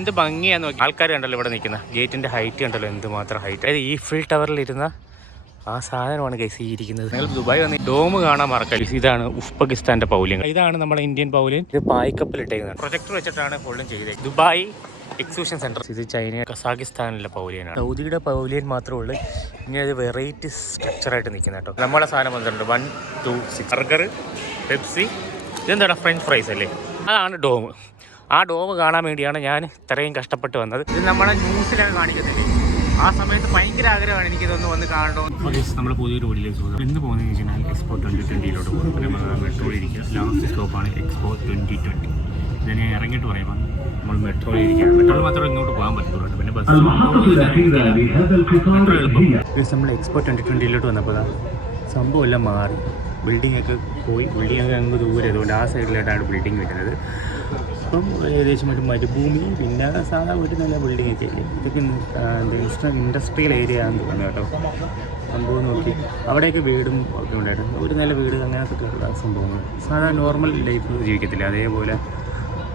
എന്ത് ഭംഗിയാന്ന് നോക്കി ആൾക്കാർ കണ്ടല്ലോ ഇവിടെ നിൽക്കുന്ന ഗേറ്റിന്റെ ഹൈറ്റ് കണ്ടല്ലോ എന്തുമാത്രം ഹൈറ്റ്. അതായത് ഈ ഫിൽ ടവറിലിരുന്ന ആ സാധനമാണ് ഗൈസ് ഈ ഇരിക്കുന്നത്. നിങ്ങൾ ദുബായ് വന്ന് ഡോം കാണാൻ മറക്കല്ല. ഇതാണ് ഉസ്ബെക്കിസ്ഥാന്റെ പൗലിയൻ. ഇതാണ് നമ്മുടെ ഇന്ത്യൻ പൗലിയൻ. ഇത് പായ്ക്കപ്പലിട്ടേക്കുന്നത്. പ്രൊജക്ടർ വെച്ചിട്ടാണ് ഫുള്ളും ചെയ്തത്. Dubai exhibition centre. ഇത് ചൈന കസാഖിസ്ഥാനിലെ പൗലിയനാണ്. സൗദിയുടെ പൗലിയൻ മാത്രമേ ഉള്ളൂ ഇങ്ങനെ ഒരു വെറൈറ്റി സ്ട്രക്ചറായിട്ട് നിൽക്കുന്നത് കേട്ടോ. നമ്മുടെ സാധനം വന്നിട്ടുണ്ട് 1, 2, 6 ബർഗർ, പെപ്സി. ഇതെന്താണ് ഫ്രഞ്ച് ഫ്രൈസ് അല്ലേ? അതാണ് ഡോം. ആ ഡോം കാണാൻ വേണ്ടിയാണ് ഞാൻ ഇത്രയും കഷ്ടപ്പെട്ട് വന്നത്. ഇത് നമ്മളെ ന്യൂസിലൊക്കെ കാണിക്കുന്നില്ലേ, ആ സമയത്ത് ഭയങ്കര ആഗ്രഹമാണ് എനിക്കിതൊന്ന് വന്ന് കാണണമെന്ന്. നമ്മൾ പുതിയൊരു വീട്ടിലേക്ക് പോകുന്നത്. എന്ന് പോകുന്നതെന്ന് വെച്ച് കഴിഞ്ഞാൽ എക്സ്പോ 2020 പോകും. നമ്മൾ മെട്രോയിൽ ഇരിക്കുക. ലാസ്റ്റ് സ്റ്റോപ്പാണ് എക്സ്പോ 2020. ഇതിനെ ഇറങ്ങിയിട്ട് പറയുമ്പോൾ നമ്മൾ മെട്രോയിൽ ഇരിക്കുക. മെട്രോയിൽ മാത്രമേ ഇങ്ങോട്ട് പോകാൻ പറ്റുള്ളൂ. പിന്നെ ബസ് മെട്രോ എളുപ്പം. നമ്മൾ എക്സ്പോ 2020 വന്നപ്പോൾ സംഭവം എല്ലാം മാറി. ബിൽഡിംഗ് ഒക്കെ പോയി. ബിൽഡിംഗ് ഒക്കെ അങ്ങ് ദൂരെ അതുകൊണ്ട് ആ സൈഡിലായിട്ടാണ് ബിൽഡിംഗ് വരുന്നത്. അപ്പം ഏകദേശം ഒരു മരുഭൂമി, പിന്നെ സാധാ ഒരു നല്ല ബിൽഡിംഗ് ഒക്കെ ഇല്ലേ. ഇതൊക്കെ ഇൻഡസ്ട്രിയൽ ഏരിയ ആണെന്ന് തോന്നുന്നു കേട്ടോ. സംഭവം നോക്കി അവിടെയൊക്കെ വീടും ഒക്കെ ഉണ്ടായിരുന്നു. ഒരു നല്ല വീട് അങ്ങനത്തെ സംഭവങ്ങൾ. സാധാരണ നോർമൽ ലൈഫ് ജീവിക്കത്തില്ല, അതേപോലെ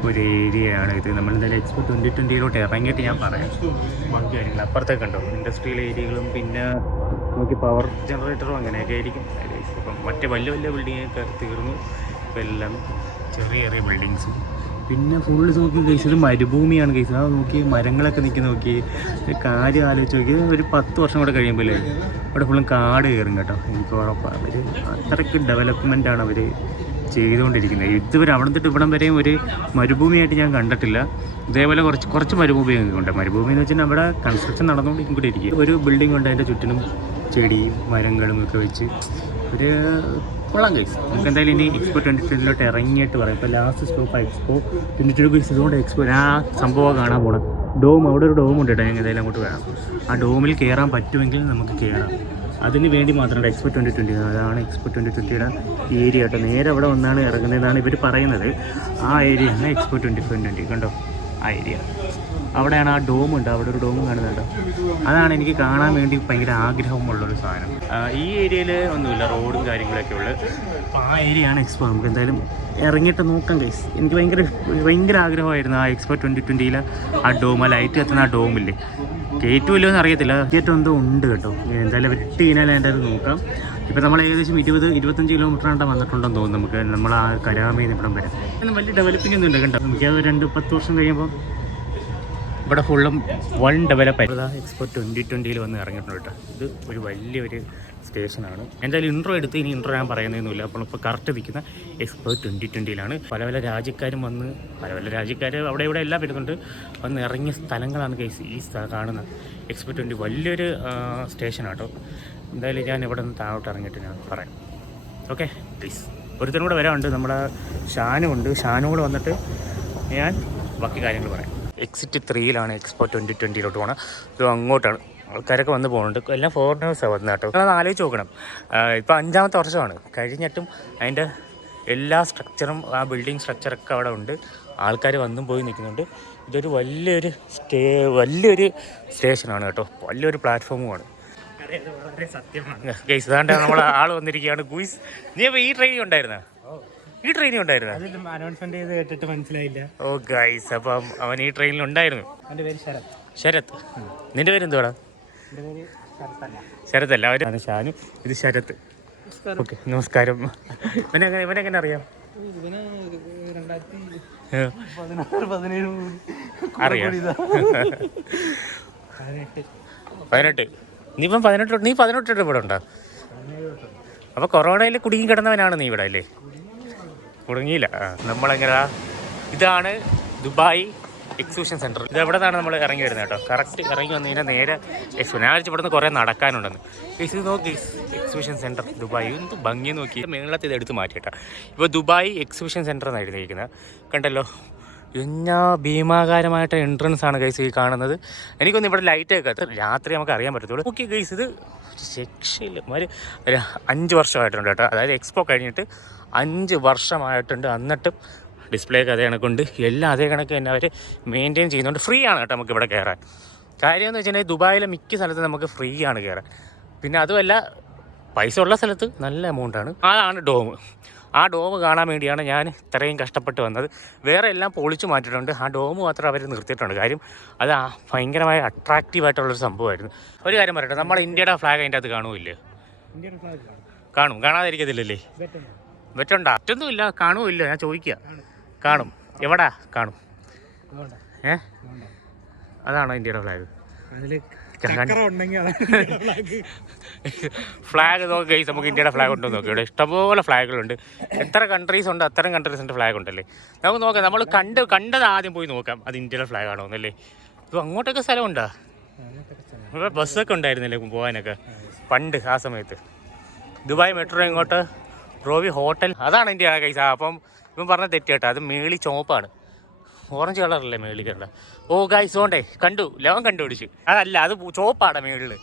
ഒരു ഏരിയയാണ് ഇത്. നമ്മളെന്തായാലും എക്സ്പോ 2020 ഇറങ്ങിയിട്ട് ഞാൻ പറയാം ബാക്കി കാര്യങ്ങൾ. അപ്പുറത്തേക്ക് ഉണ്ടോ ഇൻഡസ്ട്രിയൽ ഏരിയകളും പിന്നെ നോക്കി പവർ ജനറേറ്ററും അങ്ങനെയൊക്കെ ആയിരിക്കും. ഇപ്പം മറ്റേ വലിയ വലിയ ബിൽഡിങ്ങൊക്കെ തീർന്നു. ഇപ്പം എല്ലാം ചെറിയ ചെറിയ ബിൽഡിങ്സും. പിന്നെ ഫുള്ള് നോക്കി കഴിച്ചത് മരുഭൂമിയാണ് കഴിച്ചത്. അത് നോക്കി മരങ്ങളൊക്കെ നിൽക്കുന്ന നോക്കി. കാര്യം ആലോചിച്ച് നോക്കി ഒരു 10 വർഷം കൂടെ കഴിയുമ്പോൾ അവിടെ ഫുള്ളും കാട് കയറും കേട്ടോ. എനിക്ക് ഉറപ്പാണ്. അവർ അത്രയ്ക്ക് ഡെവലപ്മെൻറ്റാണ് അവർ ചെയ്തുകൊണ്ടിരിക്കുന്നത്. ഇതുവരെ അവിടെ തൊട്ട് ഇവിടം വരെയും ഒരു മരുഭൂമിയായിട്ട് ഞാൻ കണ്ടിട്ടില്ല. ഇതേപോലെ കുറച്ച് മരുഭൂമിയൊക്കെ ഉണ്ട്. മരുഭൂമി എന്ന് വെച്ചാൽ അവിടെ കൺസ്ട്രക്ഷൻ നടന്നുകൊണ്ടിരിക്കും. ഒരു ബിൽഡിംഗ് ഉണ്ട്, അതിൻ്റെ ചുറ്റിനും ചെടിയും മരങ്ങളും ഒക്കെ വെച്ച് ഒരു കൊള്ളാം കഴിച്ചു. നമുക്ക് എന്തായാലും ഇനി എക്സ്പോ 2020 ഇറങ്ങിയിട്ട് പറയാം. ഇപ്പോൾ ലാസ്റ്റ് സ്റ്റോപ്പ് എക്സ്പോ 2020 ഇതുകൊണ്ട് എക്സ്പോ ആ സംഭവം കാണാൻ പോകണം. ഡോം, അവിടെ ഒരു ഡോം ഉണ്ട് കേട്ടോ. ഞങ്ങൾ എന്തായാലും അങ്ങോട്ട് വേണം. ആ ഡോമിൽ കയറാൻ പറ്റുമെങ്കിൽ നമുക്ക് കയറാം. അതിന് വേണ്ടി മാത്രമാണ് എക്സ്പോ 2020. അതാണ് എക്സ്പോ 2020 ഏരിയ കേട്ടോ. നേരെ അവിടെ വന്നാണ് ഇറങ്ങുന്നതാണ് ഇവർ പറയുന്നത്. ആ ഏരിയയാണ് എക്സ്പോ 2020. കണ്ടോ ആ ഏരിയ. അവിടെയാണ് ആ ഡോമുണ്ട്. അവിടെ ഒരു ഡോം കാണുന്നുണ്ടോ. അതാണ് എനിക്ക് കാണാൻ വേണ്ടി ഭയങ്കര ആഗ്രഹമുള്ളൊരു സാധനം. ഈ ഏരിയയിൽ ഒന്നുമില്ല, റോഡും കാര്യങ്ങളൊക്കെ ഉള്ളത്. അപ്പോൾ ആ ഏരിയയാണ് എക്സ്പോ. നമുക്ക് എന്തായാലും ഇറങ്ങിയിട്ട് നോക്കാം ഗൈസ്. എനിക്ക് ഭയങ്കര ആഗ്രഹമായിരുന്നു ആ എക്സ്പോ 2020 ആ ഡോം, ആ ലൈറ്റ് കത്തുന്ന ആ ഡോമില്ലേ. കയറ്റുമല്ലോ എന്ന് അറിയത്തില്ല. കയറ്റം എന്തോ ഉണ്ട് കേട്ടോ. എന്തായാലും വിട്ട് കഴിഞ്ഞാൽ അതിൻ്റെ അത് നോക്കാം. ഇപ്പോൾ നമ്മൾ ഏകദേശം 20-25 കിലോമീറ്ററാണ്ട് വന്നിട്ടുണ്ടെന്ന് തോന്നുന്നു. നമുക്ക് നമ്മൾ ആ കരാമയിൽ നിന്ന് ഇവിടം വരെ വലിയ ഡെവലപ്പിംഗ് ഒന്നും ഇല്ല കേട്ടോ. നമുക്ക് അത് 2-10 വർഷം കഴിയുമ്പോൾ ഇവിടെ ഫുള്ളും ഡെവലപ്പായി. എക്സ്പോ 2020 വന്ന് ഇറങ്ങിയിട്ടുണ്ട് കേട്ടോ. ഇത് ഒരു വലിയൊരു സ്റ്റേഷനാണ്. എന്തായാലും ഇൻട്രോ എടുത്ത് ഇനി ഇൻട്രോ ഞാൻ പറയുന്നതൊന്നുമില്ല. അപ്പോൾ ഇപ്പോൾ കറക്റ്റ് നിൽക്കുന്ന എക്സ്പോ 2020 പല രാജ്യക്കാരും വന്ന് പല രാജ്യക്കാർ അവിടെ ഇവിടെ എല്ലാം വരുന്നുണ്ട്. വന്ന് ഇറങ്ങിയ സ്ഥലങ്ങളാണ് കേസ് ഈ കാണുന്ന എക്സ്പോ 20. വലിയൊരു സ്റ്റേഷനാണ് കേട്ടോ. എന്തായാലും ഞാൻ ഇവിടെ നിന്ന് താഴോട്ട് ഇറങ്ങിയിട്ട് ഞാൻ പറയാം. Okay please. ഒരുത്തരും കൂടെ വരാനുണ്ട്, നമ്മുടെ ഷാനുണ്ട്. ഷാനും കൂടെ വന്നിട്ട് ഞാൻ ബാക്കി കാര്യങ്ങൾ പറയാം. എക്സിറ്റ് 3 എക്സ്പോ 2020 പോകണം. ഇത് അങ്ങോട്ടാണ്. ആൾക്കാരൊക്കെ വന്ന് പോകുന്നുണ്ട്. എല്ലാം ഫോറിനേഴ്സാണ് വന്നത് കേട്ടോ. നിങ്ങളത് ആലോചിച്ച് നോക്കണം. ഇപ്പോൾ 5ാമത്തെ വർഷമാണ് കഴിഞ്ഞിട്ടും അതിൻ്റെ എല്ലാ സ്ട്രക്ചറും ആ ബിൽഡിംഗ് സ്ട്രക്ചറൊക്കെ അവിടെ ഉണ്ട്. ആൾക്കാർ വന്നും പോയി നിൽക്കുന്നുണ്ട്. ഇതൊരു വലിയൊരു സ്റ്റേഷനാണ് കേട്ടോ. വലിയൊരു പ്ലാറ്റ്ഫോമുമാണ്. വളരെ സത്യമാണ് ഗൈസ്. അതാണ്ട് നമ്മൾ ആൾ വന്നിരിക്കുകയാണ്. ഗുയിസ്, നീ അപ്പോൾ ഈ ട്രെയിനിങ് ഉണ്ടായിരുന്നോ? ഈ ട്രെയിനിങ് ഉണ്ടായിരുന്നു. അനൗൺസ്മെന്റ് ചെയ്ത് കേട്ടിട്ട് മനസ്സിലായില്ല. ഓ ഗൈസ്, അപ്പം അവൻ ഈ ട്രെയിനിൽ ഉണ്ടായിരുന്നു. എൻ്റെ പേര് ശരത്. ശരത്. നിന്റെ പേര് എന്തുവാടാ? എൻ്റെ പേര് ശരത്തല്ല, അവരാണ് ഷാനു. ഇത് ശരത്. ഓക്കെ നമസ്കാരം. ഇവനെങ്ങനെ അറിയാം? അറിയാം. 18. നീ 18 ഇവിടെ ഉണ്ടോ? അപ്പോൾ കൊറോണയിൽ കുടുങ്ങി കിടന്നവനാണ് നീ ഇവിടെ അല്ലേ? കുടുങ്ങിയില്ല. നമ്മളെങ്ങനെ, ഇതാണ് ദുബായ് എക്സിബിഷൻ സെൻറ്റർ. ഇത് എവിടെ നിന്നാണ് നമ്മൾ ഇറങ്ങി വരുന്നത് കേട്ടോ. കറക്റ്റ് ഇറങ്ങി വന്നു കഴിഞ്ഞാൽ നേരെ എക്സിബിഷൻ. ഞാൻ ഇവിടെ നിന്ന് കുറേ നടക്കാനുണ്ടെന്ന്. ഇത് നോക്കി എക്സിബിഷൻ സെൻറ്റർ ദുബായ്. എന്ത് ഭംഗി നോക്കി. മേളത്തിൽ ഇത് എടുത്ത് മാറ്റി കേട്ടോ. ഇപ്പോൾ ദുബായ് എക്സിബിഷൻ സെൻറ്റർ എന്നാണ് എഴുതിയിരിക്കുന്നത്. കണ്ടല്ലോ, എന്നാ ഭീമാകാരമായിട്ട് എൻട്രൻസ് ആണ് ഗൈസ് ഈ കാണുന്നത്. എനിക്കൊന്നും ഇവിടെ ലൈറ്റൊക്കെ രാത്രി നമുക്ക് അറിയാൻ പറ്റത്തുള്ളൂ. ഓക്കെ ഗൈസ്, ഇത് രക്ഷയില്ല. ഒരു 5 വർഷമായിട്ടുണ്ട് കേട്ടോ. അതായത് എക്സ്പോ കഴിഞ്ഞിട്ട് 5 വർഷമായിട്ടുണ്ട്. എന്നിട്ടും ഡിസ്പ്ലേ ഒക്കെ അതേ കണക്കുണ്ട്. എല്ലാം അതേ കണക്ക് തന്നെ അവർ മെയിൻറ്റെയിൻ ചെയ്യുന്നുണ്ട്. ഫ്രീ ആണ് കേട്ടോ നമുക്ക് ഇവിടെ കയറാൻ. കാര്യം എന്ന് വെച്ചിട്ടുണ്ടെങ്കിൽ ദുബായിലെ മിക്ക സ്ഥലത്തും നമുക്ക് ഫ്രീ ആണ് കയറാൻ. പിന്നെ അതുമല്ല, പൈസ ഉള്ള സ്ഥലത്ത് നല്ല എമൗണ്ടാണ്. അതാണ് ഡോം. ആ ഡോം കാണാൻ വേണ്ടിയാണ് ഞാൻ ഇത്രയും കഷ്ടപ്പെട്ട് വന്നത്. വേറെ എല്ലാം പൊളിച്ചു മാറ്റിയിട്ടുണ്ട്, ആ ഡോം മാത്രം അവർ നിർത്തിയിട്ടുണ്ട്. കാര്യം അത് ഭയങ്കരമായ അട്രാക്റ്റീവായിട്ടുള്ളൊരു സംഭവമായിരുന്നു. ഒരു കാര്യം പറയട്ടെ, നമ്മൾ ഇന്ത്യയുടെ ഫ്ലാഗ് അതിൻ്റെ അകത്ത് കാണുമില്ലേ? കാണും, കാണാതിരിക്കത്തില്ലല്ലേ? വെറ്റുണ്ടാ? ഒറ്റൊന്നുമില്ല, കാണുമില്ല, ഞാൻ ചോദിക്കുക. കാണും, എവിടാ കാണും? അതാണോ ഇന്ത്യയുടെ ഫ്ലാഗ്? ഫ്ലാഗ് നോക്കി ഗൈസ്, നമുക്ക് ഇന്ത്യയുടെ ഫ്ലാഗ് ഉണ്ടോ നോക്കി. ഇവിടെ ഇഷ്ടംപോലെ ഫ്ലാഗുകളുണ്ട്. എത്ര കൺട്രീസ് ഉണ്ട് അത്തരം കൺട്രീസിൻ്റെ ഫ്ലാഗ് ഉണ്ടല്ലേ. നമുക്ക് നോക്കാം, നമ്മൾ കണ്ടത് ആദ്യം പോയി നോക്കാം അത് ഇന്ത്യയുടെ ഫ്ലാഗ് ആണോ എന്നല്ലേ. ഇപ്പോൾ അങ്ങോട്ടൊക്കെ സ്ഥലമുണ്ടോ? ഇവിടെ ബസ്സൊക്കെ ഉണ്ടായിരുന്നില്ലേ പോകാനൊക്കെ പണ്ട് ആ സമയത്ത്. ദുബായ് മെട്രോ ഇങ്ങോട്ട്, റോവി ഹോട്ടൽ, അതാണ് ഇന്ത്യയുടെ ഗൈസ്. അപ്പം ഇവൻ പറഞ്ഞ തെറ്റേട്ടാ, അത് മേളി ചുവപ്പാണ്, ഓറഞ്ച് കളറല്ലേ മേളി കണ്ട. ഓ ഗൈസ് ഓണ്ടേ കണ്ടു, ലവൻ കണ്ടുപിടിച്ചു. അതല്ല, അത് ചുവപ്പാടാ മേളില്,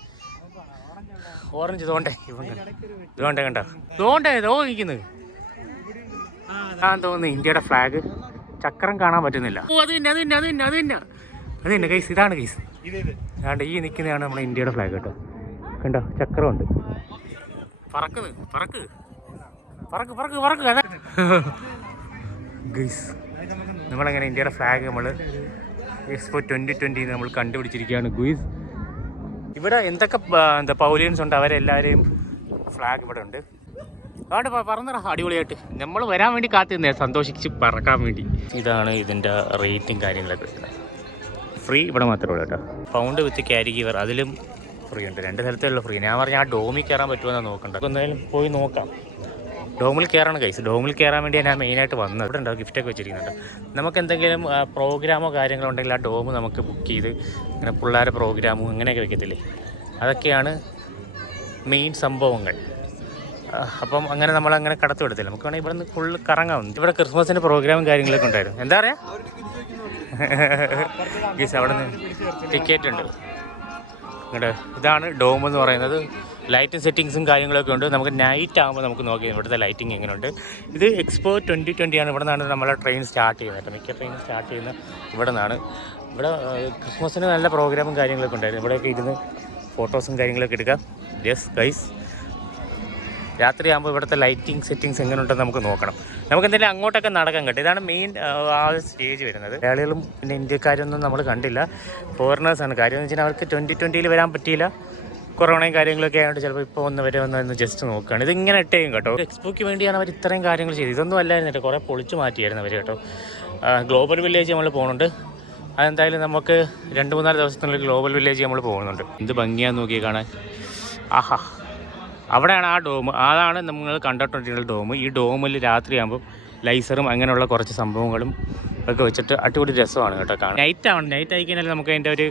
ഓറഞ്ച് തോണ്ടേ. ഇതുകൊണ്ടേ കണ്ട, തോണ്ടേ തോ നിൽക്കുന്നത്. ഞാൻ തോന്നുന്നു ഇന്ത്യയുടെ ഫ്ലാഗ് ചക്രം കാണാൻ പറ്റുന്നില്ല. ഓ അത് തന്നെ അത് തന്നെ അത് തന്നെ അത് തന്നെ അത് തന്നെ ഗൈസ്, ഇതാണ് ഗൈസ്. അതാണ്ട് ഈ നിൽക്കുന്നതാണ് നമ്മുടെ ഇന്ത്യയുടെ ഫ്ലാഗ് കേട്ടോ. കണ്ടോ, ചക്രമുണ്ട്. പറക്ക് പറക്ക് പറക്ക് പറക്ക് പറക്ക് അതാ ഗൈസ്. നമ്മളങ്ങനെ ഇന്ത്യയുടെ ഫ്ലാഗ് നമ്മൾ എക്സ്പോ 2020 നമ്മൾ കണ്ടുപിടിച്ചിരിക്കുകയാണ് ഗുയിസ്. ഇവിടെ എന്തൊക്കെ പൗലിയൻസ് ഉണ്ട്, അവരെല്ലാവരെയും ഫ്ലാഗ് ഇവിടെ ഉണ്ട്. അതുകൊണ്ട് പറന്നറ അടിപൊളിയായിട്ട് നമ്മൾ വരാൻ വേണ്ടി കാത്തിരുന്നേ, സന്തോഷിച്ച് പറക്കാൻ വേണ്ടി. ഇതാണ് ഇതിൻ്റെ റേറ്റും കാര്യങ്ങളൊക്കെ. ഫ്രീ ഇവിടെ മാത്രമേ ഉള്ളൂ കേട്ടോ. പൗണ്ട് വിത്ത് ക്യാരി ഗീവർ, അതിലും ഫ്രീ ഉണ്ട്. 2 സ്ഥലത്തുള്ള ഫ്രീ. ഞാൻ പറഞ്ഞാൽ ആ ഡോമിൽ കയറാൻ പറ്റുമെന്നാണ് നോക്കണ്ട. എന്തായാലും പോയി നോക്കാം. ഡോമിൽ കയറാണ് കൈസ്. ഡോമിൽ കയറാൻ വേണ്ടിയാണ് ഞാൻ മെയിനായിട്ട് വന്നത്. ഇവിടെ ഉണ്ടാവും ഗിഫ്റ്റൊക്കെ വെച്ചിരിക്കുന്നുണ്ട്. നമുക്ക് എന്തെങ്കിലും പ്രോഗ്രാമോ കാര്യങ്ങളോ ഉണ്ടെങ്കിൽ ആ ഡോം നമുക്ക് ബുക്ക് ചെയ്ത് ഇങ്ങനെ പിള്ളേരെ പ്രോഗ്രാമും അങ്ങനെയൊക്കെ വെക്കത്തില്ലേ, അതൊക്കെയാണ് മെയിൻ സംഭവങ്ങൾ. അപ്പം അങ്ങനെ നമ്മളങ്ങനെ കടത്തി വിടത്തില്ല. നമുക്ക് വേണമെങ്കിൽ ഇവിടെ നിന്ന് ഫുള്ള് കറങ്ങാം. ഇവിടെ ക്രിസ്മസിൻ്റെ പ്രോഗ്രാമും കാര്യങ്ങളൊക്കെ ഉണ്ടായിരുന്നു. എന്താ പറയുക ഗീസ്, അവിടെ നിന്ന് ടിക്കറ്റ് ഉണ്ട്. ഇതാണ് ഡോം എന്ന് പറയുന്നത്. ലൈറ്റും സെറ്റിങ്സും കാര്യങ്ങളൊക്കെ ഉണ്ട്. നമുക്ക് നൈറ്റ് ആകുമ്പോൾ നമുക്ക് നോക്കി ഇവിടുത്തെ ലൈറ്റിംഗ് എങ്ങനെയുണ്ട്. ഇത് എക്സ്പോ 2020 ആണ്. ഇവിടെ നിന്നാണ് നമ്മളെ ട്രെയിൻ സ്റ്റാർട്ട് ചെയ്യുന്നത്. മിക്ക ട്രെയിൻ സ്റ്റാർട്ട് ചെയ്യുന്ന ഇവിടെ നിന്നാണ്. ഇവിടെ ക്രിസ്മസിന് നല്ല പ്രോഗ്രാമും കാര്യങ്ങളൊക്കെ ഉണ്ടായിരുന്നു. ഇവിടെയൊക്കെ ഇരുന്ന് ഫോട്ടോസും കാര്യങ്ങളൊക്കെ എടുക്കാം. യെസ് ഗൈസ്, രാത്രിയാകുമ്പോൾ ഇവിടുത്തെ ലൈറ്റിംഗ് സെറ്റിങ്സ് എങ്ങനെയുണ്ടെന്ന് നമുക്ക് നോക്കണം. നമുക്ക് എന്തെങ്കിലും അങ്ങോട്ടൊക്കെ നടക്കാൻ കേട്ടോ. ഇതാണ് മെയിൻ ആ സ്റ്റേജ് വരുന്നത്. മലയാളികളും പിന്നെ ഇന്ത്യക്കാരൊന്നും നമ്മൾ കണ്ടില്ല, ഫോറിനേഴ്സാണ്. കാര്യം എന്ന് വെച്ചാൽ അവർക്ക് 2020 വരാൻ പറ്റിയില്ല, കൊറോണയും കാര്യങ്ങളൊക്കെ ആയതുകൊണ്ട് ചിലപ്പോൾ ഇപ്പോൾ ഒന്ന് ജസ്റ്റ് നോക്കുകയാണ്. ഇതിങ്ങനെ ഇട്ടേയും കേട്ടോ. എക്സ്പോയ്ക്ക് വേണ്ടിയാണ് അവർ ഇത്രയും കാര്യങ്ങൾ ചെയ്തത്. ഇതൊന്നും അല്ലായിരുന്നു കേട്ടോ, കുറേ പൊളിച്ച് മാറ്റിയായിരുന്നു അവർ കേട്ടോ. ഗ്ലോബൽ വില്ലേജ് നമ്മൾ പോകുന്നുണ്ട്. അതെന്തായാലും നമുക്ക് 2-3 ദിവസത്തിനുള്ളിൽ ഗ്ലോബൽ വില്ലേജ് നമ്മൾ പോകുന്നുണ്ട്. എന്ത് ഭംഗിയാന്ന് നോക്കി കാണാൻ. ആഹാ, അവിടെയാണ് ആ ഡോം. അതാണ് നമ്മൾ കണ്ടിട്ടുള്ള ഡോം. ഈ ഡോമിൽ രാത്രിയാകുമ്പോൾ ലൈസറും അങ്ങനെയുള്ള കുറച്ച് സംഭവങ്ങളും ഒക്കെ വെച്ചിട്ട് അടിപൊളി രസമാണ് കേട്ടോ കാണാൻ. നൈറ്റ് ആയി കഴിഞ്ഞാൽ നമുക്ക് അതിൻ്റെ ഒരു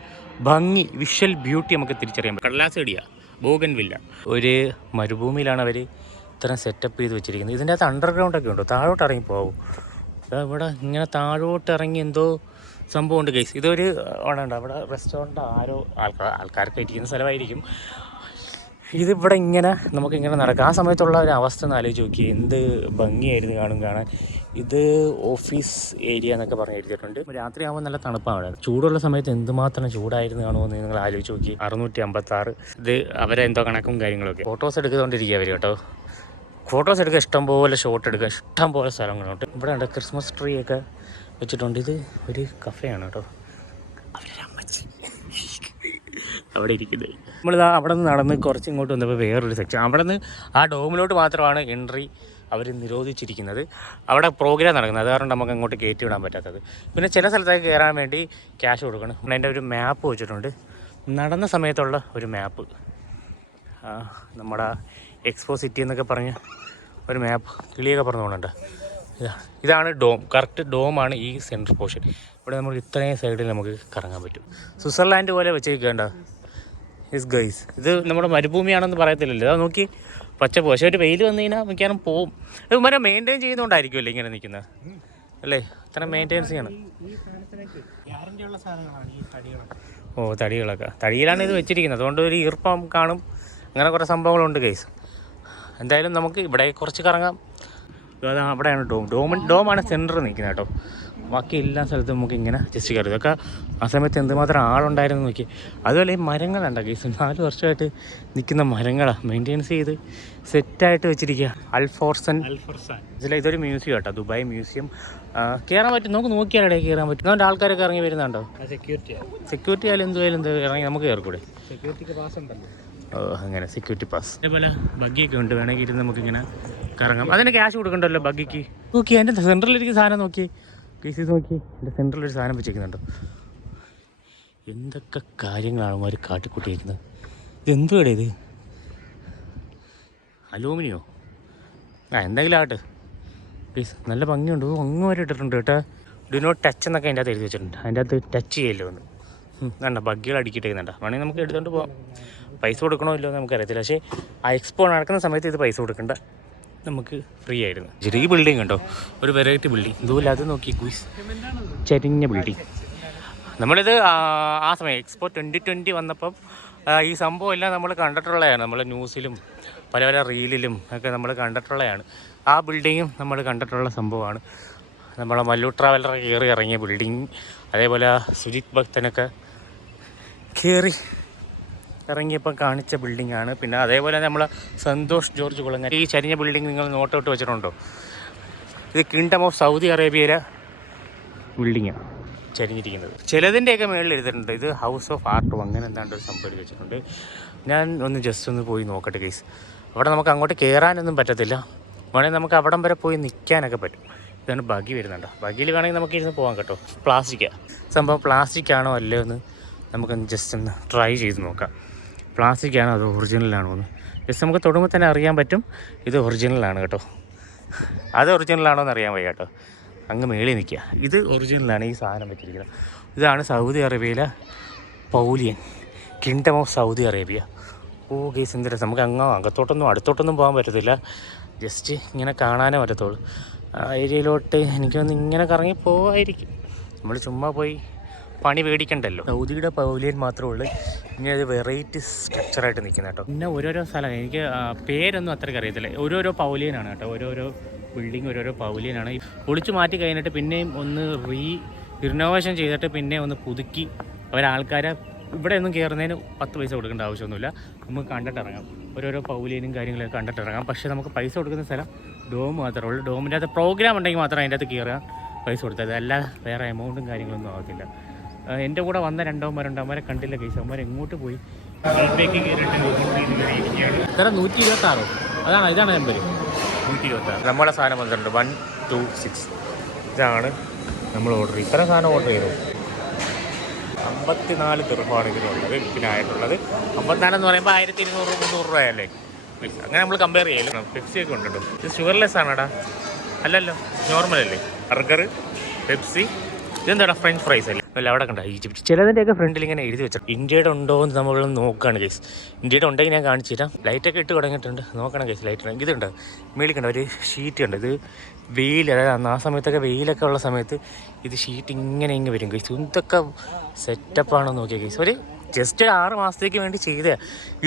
ഭംഗി, വിഷ്വൽ ബ്യൂട്ടി നമുക്ക് തിരിച്ചറിയാൻ പറ്റും. കടലാസ് ചെടിയ ബോഗൻവില്ല, ഒരു മരുഭൂമിയിലാണ് അവർ ഇത്രയും സെറ്റപ്പ് ചെയ്ത് വെച്ചിരിക്കുന്നത്. ഇതിൻ്റെ അകത്ത് അണ്ടർഗ്രൗണ്ടൊക്കെ ഉണ്ടോ? താഴോട്ട് ഇറങ്ങി പോകും. ഇവിടെ ഇങ്ങനെ താഴോട്ട് ഇറങ്ങി എന്തോ സംഭവമുണ്ട് ഗൈസ്. ഇതൊരു അവിടെ റെസ്റ്റോറൻറ്റ് ആരോ ആൾക്കാർക്ക് ഇരിക്കുന്ന സ്ഥലമായിരിക്കും. ഇതിവിടെ ഇങ്ങനെ നമുക്കിങ്ങനെ നടക്കാം. ആ സമയത്തുള്ള ഒരു അവസ്ഥ ഒന്ന് ആലോചിച്ച് നോക്കി, എന്ത് ഭംഗിയായിരുന്നു കാണാൻ. ഇത് ഓഫീസ് ഏരിയ എന്നൊക്കെ പറഞ്ഞ് എഴുതിയിട്ടുണ്ട്. രാത്രിയാകുമ്പോൾ നല്ല തണുപ്പാണ്. ചൂടുള്ള സമയത്ത് എന്തുമാത്രം ചൂടായിരുന്നു കാണുമെന്ന് നിങ്ങൾ ആലോചിച്ച് നോക്കി. 656 ഇത് അവരെന്തോ കണക്കും കാര്യങ്ങളൊക്കെ. ഫോട്ടോസ് എടുത്തുകൊണ്ടിരിക്കുക അവർ കേട്ടോ. ഫോട്ടോസ് എടുക്കുക, ഇഷ്ടംപോലെ ഷോട്ട് എടുക്കുക, ഇഷ്ടംപോലെ സ്ഥലങ്ങളുണ്ട്. ഇവിടെ ഉണ്ട് ക്രിസ്മസ് ട്രീ ഒക്കെ വെച്ചിട്ടുണ്ട്. ഇത് ഒരു കഫേയാണ് കേട്ടോ. അവരൊരു അമ്മച്ചി അവിടെ ഇരിക്കുന്നത്. നമ്മളിതാ അവിടെ നിന്ന് നടന്ന് കുറച്ച് ഇങ്ങോട്ട് വന്നപ്പോൾ വേറൊരു സെക്ഷൻ. അവിടെ നിന്ന് ആ ഡോമിലോട്ട് മാത്രമാണ് എൻട്രി അവർ നിരോധിച്ചിരിക്കുന്നത്. അവിടെ പ്രോഗ്രാം നടക്കുന്നത്, അത് കാരണം നമുക്ക് അങ്ങോട്ട് കയറ്റി വിടാൻ പറ്റാത്തത്. പിന്നെ ചില സ്ഥലത്തേക്ക് കയറാൻ വേണ്ടി ക്യാഷ് കൊടുക്കണം. അതിൻ്റെ ഒരു മാപ്പ് വെച്ചിട്ടുണ്ട്, നടന്ന സമയത്തുള്ള ഒരു മാപ്പ്. നമ്മുടെ എക്സ്പോ സിറ്റി എന്നൊക്കെ പറഞ്ഞ് ഒരു മാപ്പ് കിളിയൊക്കെ പറഞ്ഞുകൊണ്ടുണ്ട്. ഇതാണ് ഡോം, കറക്റ്റ് ഡോമാണ് ഈ സെൻട്രൽ പോർഷൻ. ഇവിടെ നമുക്ക് ഇത്രയും സൈഡിൽ നമുക്ക് കറങ്ങാൻ പറ്റും. സ്വിറ്റ്സർലാൻഡ് പോലെ വെച്ചേക്കേണ്ട ഇസ് ഗൈസ്. ഇത് നമ്മുടെ മരുഭൂമിയാണെന്ന് പറയത്തില്ലല്ലോ. അത് നോക്കി പച്ചപ്പ്. പക്ഷേ ഒരു വെയിൽ വന്നു കഴിഞ്ഞാൽ മിക്കവാറും പോവും. ഇത് മരം മെയിൻറ്റെയിൻ ചെയ്യുന്നതുകൊണ്ടായിരിക്കുമല്ലേ ഇങ്ങനെ നിൽക്കുന്നത് അല്ലേ? ഇത്ര മെയിൻറ്റെയിൻസ് ചെയ്യണം. ഓ തടികളൊക്കെ, തടിയിലാണ് ഇത് വെച്ചിരിക്കുന്നത്. അതുകൊണ്ട് ഒരു ഈർപ്പം കാണും, അങ്ങനെ കുറേ സംഭവങ്ങളുണ്ട് ഗൈസ്. എന്തായാലും നമുക്ക് ഇവിടെ കുറച്ച് കറങ്ങാം. അവിടെയാണ് ഡോമാണ് സെൻറ്ററിൽ നിൽക്കുന്നത് കേട്ടോ. ബാക്കി എല്ലാ സ്ഥലത്തും നമുക്ക് ഇങ്ങനെ ജസ്റ്റ് കയറി. ഇതൊക്കെ ആ സമയത്ത് എന്തുമാത്രം ആളുണ്ടായിരുന്നു നോക്കി. അതുപോലെ ഈ മരങ്ങളുണ്ട് കേസ്, 4 വർഷമായിട്ട് നിൽക്കുന്ന മരങ്ങളാണ് മെയിൻ്റെനൻസ് ചെയ്ത് സെറ്റായിട്ട് വെച്ചിരിക്കുക. അൽഫോർസൻ ഇതൊരു മ്യൂസിയം കേട്ടോ, ദുബായ് മ്യൂസിയം. കയറാൻ പറ്റും, നമുക്ക് നോക്കിയാൽ ഇടയിൽ കയറാൻ പറ്റും. അതുകൊണ്ട് ആൾക്കാരൊക്കെ ഇറങ്ങി വരുന്നുണ്ടോ? സെക്യൂരിറ്റി ആയാലും എന്തുമായാലും എന്ത് ഇറങ്ങി നമുക്ക് കയറിക്കൂടെ? സെക്യൂരിറ്റിക്ക് പാസ് ഉണ്ടല്ലോ. അങ്ങനെ സെക്യൂരിറ്റി പാസ്. അതേപോലെ ബഗ്ഗിയൊക്കെ ഉണ്ട്, വേണമെങ്കിൽ ഇരുന്ന് നമുക്കിങ്ങനെ കറങ്ങാം. അതിന് ക്യാഷ് കൊടുക്കണ്ടല്ലോ ബഗ്ഗിക്ക്. നോക്കി എൻ്റെ സെൻട്രലിരിക്കുന്ന സാധനം നോക്കി കേസ്, നോക്കി എൻ്റെ സെൻട്രലൊരു സാധനം വെച്ചേക്കുന്നുണ്ടോ. എന്തൊക്കെ കാര്യങ്ങളാണ് അവർ കാട്ടിക്കൂട്ടിയിരിക്കുന്നത്. ഇതെന്തുവാടേ ഇത്? അലൂമിനിയോ എന്തെങ്കിലും ആകട്ടെ പ്ലീസ്. നല്ല ഭംഗിയുണ്ട്, അങ്ങ് വരെ ഇട്ടിട്ടുണ്ട് കേട്ടോ. ഡു നോട്ട് ടച്ച് എന്നൊക്കെ അതിൻ്റെ അകത്ത് എഴുതി വെച്ചിട്ടുണ്ട്. അതിൻ്റെ അകത്ത് ടച്ച് ചെയ്യല്ലോ എന്ന് വേണ്ട. ബഗ്ഗികൾ അടിക്കിട്ടേക്കുന്നുണ്ടോ, വേണമെങ്കിൽ നമുക്ക് എടുത്തുകൊണ്ട് പോകാം. പൈസ കൊടുക്കണോ ഇല്ലോ നമുക്കറിയത്തില്ല. പക്ഷേ ആ എക്സ്പോ നടക്കുന്ന സമയത്ത് ഇത് പൈസ കൊടുക്കണ്ട, നമുക്ക് ഫ്രീ ആയിരുന്നു. ചെറിയ ബിൽഡിംഗ് ഉണ്ടോ, ഒരു വെറൈറ്റി ബിൽഡിംഗ്. ഇതുപോലെ അത് നോക്കി ഗുയ്സ്, ചെരിഞ്ഞ ബിൽഡിംഗ്. നമ്മളിത് ആ സമയം എക്സ്പോ 2020 വന്നപ്പം ഈ സംഭവം എല്ലാം നമ്മൾ കണ്ടിട്ടുള്ളതാണ്. നമ്മൾ ന്യൂസിലും പല പല റീലിലും ഒക്കെ നമ്മൾ കണ്ടിട്ടുള്ളതാണ്. ആ ബിൽഡിങ്ങും നമ്മൾ കണ്ടിട്ടുള്ള സംഭവമാണ്. നമ്മളെ മല്ലു ട്രാവലർ കയറി ഇറങ്ങിയ ബിൽഡിങ്, അതേപോലെ സുജിത് ഭക്തനൊക്കെ കയറി ഇറങ്ങിയപ്പോൾ കാണിച്ച ബിൽഡിങ്ങാണ്. പിന്നെ അതേപോലെ നമ്മൾ സന്തോഷ് ജോർജ് കുളങ്ങര ഈ ചരിഞ്ഞ ബിൽഡിങ് നിങ്ങൾ നോട്ടൗട്ട് വെച്ചിട്ടുണ്ടോ? ഇത് കിങ്ഡം ഓഫ് സൗദി അറേബ്യയിലെ ബിൽഡിങ്ങാണ് ചരിഞ്ഞിരിക്കുന്നത്. ചിലതിൻ്റെയൊക്കെ മുകളിൽ എഴുതിയിട്ടുണ്ട് ഇത് ഹൗസ് ഓഫ് ആർട്ടും അങ്ങനെ എന്താണ്ട് ഒരു സംഭവം വെച്ചിട്ടുണ്ട്. ഞാൻ ജസ്റ്റ് ഒന്ന് പോയി നോക്കട്ടെ കേസ്. അവിടെ നമുക്ക് അങ്ങോട്ട് കയറാനൊന്നും പറ്റത്തില്ല, വേണമെങ്കിൽ നമുക്ക് അവിടം വരെ പോയി നിൽക്കാനൊക്കെ പറ്റും. ഇതാണ് ബഗ്ഗി വരുന്നുണ്ടോ, ബഗ്ഗിയിൽ വേണമെങ്കിൽ നമുക്ക് ഇരുന്ന് പോകാൻ കേട്ടോ. പ്ലാസ്റ്റിക്കാണ് സംഭവം, പ്ലാസ്റ്റിക്കാണോ അല്ലയോ എന്ന് നമുക്കൊന്ന് ജസ്റ്റ് ഒന്ന് ട്രൈ ചെയ്ത് നോക്കാം. പ്ലാസ്റ്റിക്കാണോ അതോ ഒറിജിനലാണോ എന്ന് ജസ്റ്റ് നമുക്ക് തൊടുമ്പോൾ തന്നെ അറിയാൻ പറ്റും ഇത് ഒറിജിനലാണ് കേട്ടോ. അത് ഒറിജിനലാണോ എന്ന് അറിയാൻ വയ്യ കേട്ടോ. അങ്ങ് മേളിൽ നിൽക്കുക, ഇത് ഒറിജിനലാണ് ഈ സാധനം വെച്ചിരിക്കുന്നത്. ഇതാണ് സൗദി അറേബ്യയിലെ pavilion, kingdom of Saudi Arabia. ഓ കേസ് എന്തിനാ, നമുക്ക് അങ്ങ് അകത്തോട്ടൊന്നും അടുത്തോട്ടൊന്നും പോകാൻ പറ്റത്തില്ല, ജസ്റ്റ് ഇങ്ങനെ കാണാനേ പറ്റത്തുള്ളൂ. ആ ഏരിയയിലോട്ട് എനിക്കൊന്ന് ഇങ്ങനെ കറങ്ങി പോവായിരിക്കും. നമ്മൾ ചുമ്മാ പോയി പണി പേടിക്കണ്ടല്ലോ. സൗദിയുടെ പൗലിയൻ മാത്രമേ ഉള്ളൂ ഇങ്ങനെ ഒരു വെറൈറ്റി സ്ട്രക്ചറായിട്ട് നിൽക്കുന്നത് കേട്ടോ. പിന്നെ ഓരോരോ സ്ഥലം എനിക്ക് പേരൊന്നും അത്രയ്ക്ക് അറിയത്തില്ല. ഓരോരോ പൗലിയനാണ് കേട്ടോ, ഓരോരോ ബിൽഡിങ് ഓരോരോ പൗലിയനാണ്. പൊളിച്ചു മാറ്റി കഴിഞ്ഞിട്ട് പിന്നെയും ഒന്ന് റിനോവേഷൻ ചെയ്തിട്ട് പിന്നെ ഒന്ന് പുതുക്കി അവരാൾക്കാരെ ഇവിടെ ഒന്നും കയറുന്നതിന് 10 പൈസ കൊടുക്കേണ്ട ആവശ്യമൊന്നുമില്ല. നമുക്ക് കണ്ടിട്ടിറങ്ങാം, ഓരോരോ പൗലിയനും കാര്യങ്ങളൊക്കെ കണ്ടിട്ടിറങ്ങാം. പക്ഷേ നമുക്ക് പൈസ കൊടുക്കുന്ന സ്ഥലം ഡോം മാത്രമേ ഉള്ളൂ. ഡോമിൻ്റെ അകത്ത് പ്രോഗ്രാം ഉണ്ടെങ്കിൽ മാത്രമേ അതിൻ്റെ അകത്ത് കയറാൻ പൈസ കൊടുത്തത്, അല്ലാതെ വേറെ എമൗണ്ടും കാര്യങ്ങളൊന്നും ആകത്തില്ല. എൻ്റെ കൂടെ വന്ന രണ്ടോമാരെ കണ്ടില്ല കേസ്, അവന്മാർ എങ്ങോട്ട് പോയി ഇത്ര 126 ഇതാണ് നമ്പർ 126. നമ്മളെ സാധനം വന്നിട്ടുണ്ട് 126. ഇതാണ് നമ്മൾ ഓർഡർ ചെയ്ത്, ഇത്ര സാധനം ഓർഡർ ചെയ്തു. 54 ദിർഹമാണ് ഇതിനുള്ളത്, ഇതിനായിട്ടുള്ളത്. 54 എന്ന് പറയുമ്പോൾ 1200-300 രൂപയല്ലേ. അങ്ങനെ നമ്മൾ കമ്പയർ ചെയ്യല്ലോ. പെപ്സിയൊക്കെ ഉണ്ടോ, ഇത് ഷുഗർലെസ് ആണോടാ? അല്ലല്ലോ, നോർമലല്ലേ. ബർഗർ, പെപ്സി, ഇതെന്താടാ ഫ്രഞ്ച് ഫ്രൈസ് അല്ലേ? അല്ല അവിടെ കണ്ട ഈജിപ്റ്റ്. ചിലതിൻ്റെയൊക്കെ ഫ്രണ്ടിൽ ഇങ്ങനെ എഴുതി വെച്ചു. ഇന്ത്യയുടെ ഉണ്ടോ എന്ന് നമ്മൾ നോക്കുകയാണ് കേസ്. ഇന്ത്യയുടെ ഉണ്ടെങ്കിൽ ഞാൻ കാണിച്ചു തരാം. ലൈറ്റൊക്കെ ഇട്ട് തുടങ്ങിയിട്ടുണ്ട്, നോക്കണം കേസ്. ലൈറ്റ് ഇതുണ്ട്, മേളിക്കണ്ട ഒരു ഷീറ്റ് ഉണ്ട്. ഇത് വെയിൽ, അതായത് ആ സമയത്തൊക്കെ വെയിലൊക്കെ ഉള്ള സമയത്ത് ഇത് ഷീറ്റ് ഇങ്ങനെ വരും കേസ്. ഇതൊക്കെ സെറ്റപ്പാണോ നോക്കിയ കേസ്. ഒരു ജസ്റ്റ് ഒരു 6 മാസത്തേക്ക് വേണ്ടി ചെയ്തേ.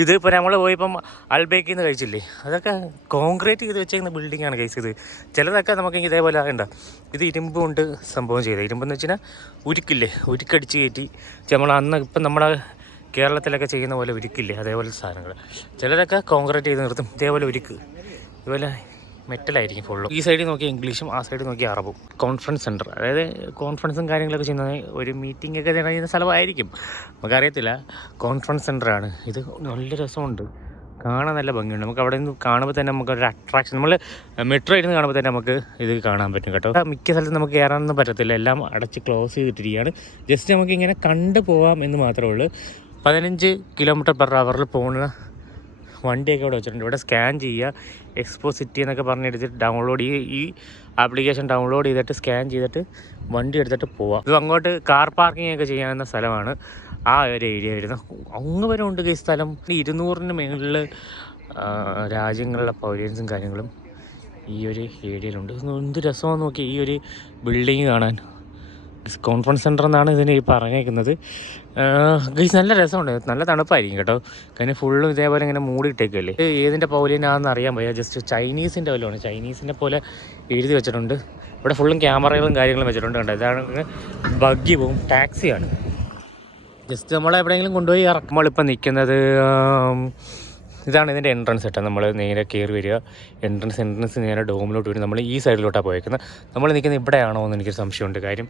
ഇതിപ്പോൾ നമ്മൾ പോയിപ്പം അൽബേക്കിൽ നിന്ന് കഴിച്ചില്ലേ, അതൊക്കെ കോൺക്രീറ്റ് ചെയ്ത് വെച്ചേക്കുന്ന ബിൽഡിങ്ങാണ് കേസ്. ഇത് ചിലതൊക്കെ നമുക്ക് ഇതേപോലെ ഉണ്ട്. ഇത് ഇരുമ്പ് കൊണ്ട് സംഭവം ചെയ്തത്. ഇരുമ്പെന്ന് വെച്ചാൽ ഉരുക്കില്ലേ, ഉരുക്കടിച്ച് കയറ്റി നമ്മൾ അന്ന് ഇപ്പം നമ്മുടെ കേരളത്തിലൊക്കെ ചെയ്യുന്ന പോലെ ഉരുക്കില്ലേ, അതേപോലെ സാധനങ്ങൾ. ചിലരൊക്കെ കോൺക്രീറ്റ് ചെയ്ത് നിർത്തും, ഇതേപോലെ ഉരുക്ക്, ഇതുപോലെ മെറ്റലായിരിക്കും ഫുള്ളും. ഈ സൈഡിൽ നോക്കിയാൽ ഇംഗ്ലീഷും ആ സൈഡിൽ നോക്കിയാൽ അറബും. കോൺഫറൻസ് സെൻറ്റർ, അതായത് കോൺഫറൻസും കാര്യങ്ങളൊക്കെ ചെയ്യുന്നത് ഒരു മീറ്റിംഗ് ഒക്കെ നടക്കുന്ന സ്ഥലമായിരിക്കും, നമുക്കറിയത്തില്ല. കോൺഫറൻസ് സെൻറ്ററാണ് ഇത്. നല്ല രസമുണ്ട്, കാണാൻ നല്ല ഭംഗിയുണ്ട്. നമുക്ക് അവിടെ നിന്ന് കാണുമ്പോൾ തന്നെ നമുക്കൊരു അട്രാക്ഷൻ. നമ്മൾ മെട്രോ ഇരുന്ന് കാണുമ്പോൾ തന്നെ നമുക്ക് ഇത് കാണാൻ പറ്റും കേട്ടോ. മിക്ക സ്ഥലത്തും നമുക്ക് കയറാനൊന്നും പറ്റത്തില്ല, എല്ലാം അടച്ച് ക്ലോസ് ചെയ്തിട്ടിരിക്കുകയാണ്. ജസ്റ്റ് നമുക്ക് ഇങ്ങനെ കണ്ടു പോകാം എന്ന് മാത്രമേ ഉള്ളൂ. 15 km/h പോകുന്ന വണ്ടിയൊക്കെ ഇവിടെ വെച്ചിട്ടുണ്ട്. ഇവിടെ സ്കാൻ ചെയ്യുക, എക്സ്പോ സിറ്റി എന്നൊക്കെ പറഞ്ഞെടുത്തിട്ട് ഡൗൺലോഡ് ഈ ആപ്ലിക്കേഷൻ ഡൗൺലോഡ് ചെയ്തിട്ട് സ്കാൻ ചെയ്തിട്ട് വണ്ടി എടുത്തിട്ട് പോവാം. ഇത് അങ്ങോട്ട് കാർ പാർക്കിംഗ് ഒക്കെ ചെയ്യാവുന്ന സ്ഥലമാണ് ആ ഒരു ഏരിയ വരുന്നത്. അങ്ങ് വരെ ഉണ്ട് ഈ സ്ഥലം. 200-ന് മുകളിൽ രാജ്യങ്ങളിലെ പൗലിയൻസും കാര്യങ്ങളും ഈ ഒരു ഏരിയയിലുണ്ട്. എന്ത് രസമാണെന്ന് നോക്കി ഈ ഒരു ബിൽഡിങ് കാണാൻ. കോൺഫറൻസ് സെൻറ്റർ എന്നാണ് ഇതിന് ഈ പറഞ്ഞേക്കുന്നത്. നല്ല രസമുണ്ട്, നല്ല തണുപ്പായിരിക്കും കേട്ടോ. കാരണം ഫുള്ളും ഇതേപോലെ ഇങ്ങനെ മൂടിയിട്ടേക്കല്ലേ. ഏതിൻ്റെ പൗലിയനാണെന്ന് അറിയാൻ വയ്യ. ജസ്റ്റ് ചൈനീസിൻ്റെ വല്ലതുമാണ്, ചൈനീസിൻ്റെ പോലെ എഴുതി വെച്ചിട്ടുണ്ട്. ഇവിടെ ഫുള്ളും ക്യാമറകളും കാര്യങ്ങളും വെച്ചിട്ടുണ്ട്. കണ്ടോ, ഇതാണ് ബഗ്ഗി പോവും, ടാക്സിയാണ്. ജസ്റ്റ് നമ്മളെ എവിടെയെങ്കിലും കൊണ്ടുപോയി ഇറക്കും. നമ്മളിപ്പോൾ നിൽക്കുന്നത് ഇതാണ് ഇതിൻ്റെ എൻട്രൻസ് കേട്ടോ. നമ്മൾ നേരെ കയറി വരിക, എൻട്രൻസ് നേരെ ഡോമിലോട്ട് വരും. നമ്മൾ ഈ സൈഡിലോട്ടാണ് പോയേക്കുന്നത്. നമ്മൾ നിൽക്കുന്നത് ഇവിടെയാണോ എന്ന് എനിക്കൊരു സംശയമുണ്ട്. കാര്യം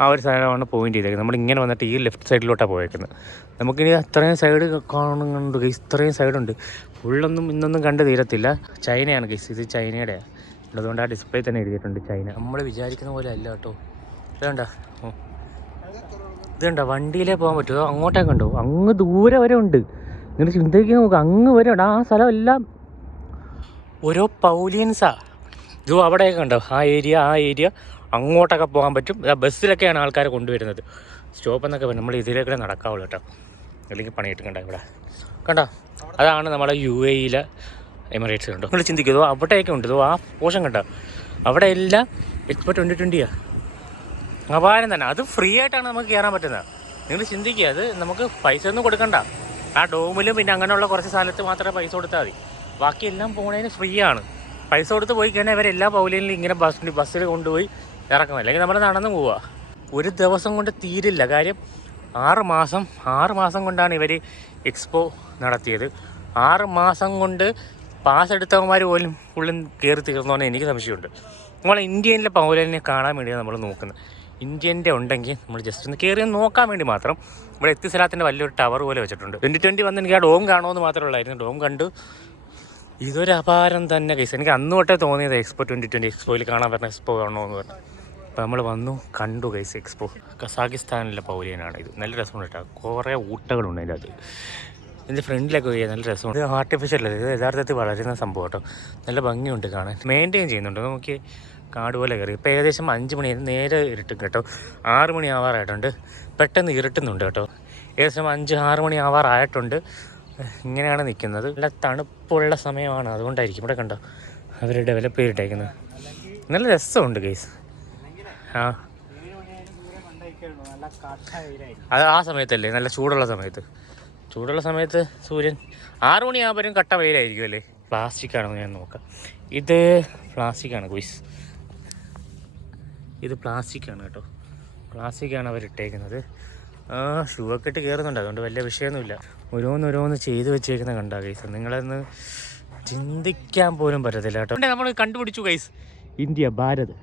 ആ ഒരു സൈഡാണ് പോയിൻ്റ് ചെയ്തേക്കുന്നത്. നമ്മളിങ്ങനെ വന്നിട്ട് ഈ ലെഫ്റ്റ് സൈഡിലോട്ടാണ് പോയേക്കുന്നത്. നമുക്കിനി അത്രയും സൈഡ് കാണുന്നുണ്ട് ഗൈസ്, ഇത്രയും സൈഡുണ്ട്. ഫുള്ളൊന്നും ഇന്നൊന്നും കണ്ട് തീരത്തില്ല. ചൈനയാണ് ഗൈസ്, ഇത് ചൈനയുടെയാണ്. അതുകൊണ്ട് ആ ഡിസ്പ്ലേ തന്നെ എഴുതിയിട്ടുണ്ട് ചൈന. നമ്മൾ വിചാരിക്കുന്ന പോലെ അല്ല കേട്ടോ. ഇതുണ്ട ഇതുണ്ടോ, വണ്ടിയിലേ പോകാൻ പറ്റുമോ? അങ്ങോട്ടേക്ക് ഉണ്ടോ, അങ്ങ് ദൂരെ വരെ ഉണ്ട്. നിങ്ങൾ ചിന്തിക്കാൻ നോക്കുക, അങ്ങ് വരെ ഉണ്ട്. ആ സ്ഥലമെല്ലാം ഓരോ പൗലിയൻസാണ്. ഇത് അവിടെയൊക്കെ ഉണ്ടോ, ആ ഏരിയ അങ്ങോട്ടൊക്കെ പോകാൻ പറ്റും. ബസ്സിലൊക്കെയാണ് ആൾക്കാരെ കൊണ്ടുവരുന്നത്. സ്റ്റോപ്പ് എന്നൊക്കെ പറയും. നമ്മൾ ഇതിലേക്കൂടെ നടക്കാവുള്ളൂ കേട്ടോ, അല്ലെങ്കിൽ പണിയിട്ട് കണ്ടോ. ഇവിടെ കണ്ടോ, അതാണ് നമ്മുടെ UAE എമിറേറ്റ്സ് കണ്ടോ. നിങ്ങൾ ചിന്തിക്കുമോ, അവിടെയൊക്കെ ഉണ്ട്. ആ പോഷൻ കണ്ടോ, അവിടെ എല്ലാം Expo 2020 അപാരം തന്നെ. അത് ഫ്രീ ആയിട്ടാണ് നമുക്ക് കയറാൻ പറ്റുന്നത്. നിങ്ങൾ ചിന്തിക്കുക, അത് നമുക്ക് പൈസ ഒന്നും കൊടുക്കണ്ട. ആ ഡോമിലും പിന്നെ അങ്ങനെയുള്ള കുറച്ച് സ്ഥലത്ത് മാത്രമേ പൈസ കൊടുത്താൽ മതി. ബാക്കിയെല്ലാം പോണതിന് ഫ്രീ ആണ്. പൈസ കൊടുത്ത് പോയി കഴിഞ്ഞാൽ ഇവരെല്ലാ പൗലിയനിലും ഇങ്ങനെ ബസ്സിൽ കൊണ്ടുപോയി ഇറക്കും. അല്ലെങ്കിൽ നമ്മൾ നടന്നു പോവുക. ഒരു ദിവസം കൊണ്ട് തീരില്ല. കാര്യം 6 മാസം കൊണ്ടാണ് ഇവർ എക്സ്പോ നടത്തിയത്. 6 മാസം കൊണ്ട് പാസ് എടുത്തവന്മാർ പോലും ഫുള്ളും കയറി തീർന്നോന്ന് എനിക്ക് സംശയമുണ്ട്. നമ്മൾ ഇന്ത്യയിലെ പൗലിയനെ കാണാൻ വേണ്ടിയാണ് നമ്മൾ നോക്കുന്നത്. ഇന്ത്യൻ്റെ ഉണ്ടെങ്കിൽ നമ്മൾ ജസ്റ്റ് ഒന്ന് കയറി നോക്കാൻ വേണ്ടി മാത്രം. ഇവിടെ എത്തിസലാത്തിൻ്റെ വലിയൊരു ടവർ പോലെ വെച്ചിട്ടുണ്ട്. 2020 വന്ന് എനിക്ക് ആ ഡോം കാണുമെന്ന് മാത്രമേ ഉള്ളായിരുന്നു. ഡോം കണ്ടു. ഇതൊരു അപാരം തന്നെ കേസ്. എനിക്ക് അന്ന് തൊട്ടേ തോന്നിയത് Expo 2020 എക്സ്പോയിൽ കാണാൻ പറ്റുന്ന എക്സ്പോ കാണണമെന്ന് പറഞ്ഞു. അപ്പോൾ നമ്മൾ വന്നു കണ്ടു ഗൈസ് എക്സ്പോ. കസാഖിസ്ഥാനിലെ പൗലിയനാണ് ഇത്. നല്ല രസമുണ്ട് കേട്ടോ. കുറേ ഊട്ടകളുണ്ട് അതിൻ്റെ അത്. ഇതിൻ്റെ ഫ്രണ്ടിലൊക്കെ പോയി നല്ല രസമുണ്ട്. ഇത് ആർട്ടിഫിഷ്യൽ അല്ല, ഇത് യഥാർത്ഥത്തിൽ വളരുന്ന സംഭവം കേട്ടോ. നല്ല ഭംഗിയുണ്ട് കാണാൻ. മെയിൻറ്റെയിൻ ചെയ്യുന്നുണ്ട്. നമുക്ക് കാട് പോലെ കയറി. ഇപ്പോൾ ഏകദേശം 5 മണി നേരെ ഇരുട്ടും കേട്ടോ. 6 മണി ആവാറായിട്ടുണ്ട്. പെട്ടെന്ന് ഇരുട്ടുന്നുണ്ട് കേട്ടോ. ഏകദേശം 5-6 മണി ആവാറായിട്ടുണ്ട്. ഇങ്ങനെയാണ് നിൽക്കുന്നത്. നല്ല തണുപ്പുള്ള സമയമാണ്, അതുകൊണ്ടായിരിക്കും. ഇവിടെ കണ്ടോ അവർ ഡെവലപ്പ് ചെയ്തിട്ടേക്കുന്നത്. നല്ല രസമുണ്ട് ഗൈസ്. അത് ആ സമയത്തല്ലേ, നല്ല ചൂടുള്ള സമയത്ത് സൂര്യൻ 6 മണിയാകുമ്പോഴും കട്ട വെയിലായിരിക്കും അല്ലേ. പ്ലാസ്റ്റിക്കാണെന്ന് ഞാൻ നോക്കാം. ഇത് പ്ലാസ്റ്റിക്കാണ് ഗൈസ്, ഇത് പ്ലാസ്റ്റിക്കാണ് കേട്ടോ. പ്ലാസ്റ്റിക്കാണ് അവരിട്ടേക്കുന്നത്. ഷൂ ഒക്കെ ഇട്ട് കയറുന്നുണ്ട്, അതുകൊണ്ട് വലിയ വിഷയമൊന്നുമില്ല. ഓരോന്ന് ചെയ്ത് വെച്ചേക്കുന്ന കണ്ടാ ഗൈസ്. നിങ്ങളൊന്ന് ചിന്തിക്കാൻ പോലും പറ്റത്തില്ല കേട്ടോ. നമ്മൾ കണ്ടുപിടിച്ചു ഗൈസ്, ഇന്ത്യ ഭാരത്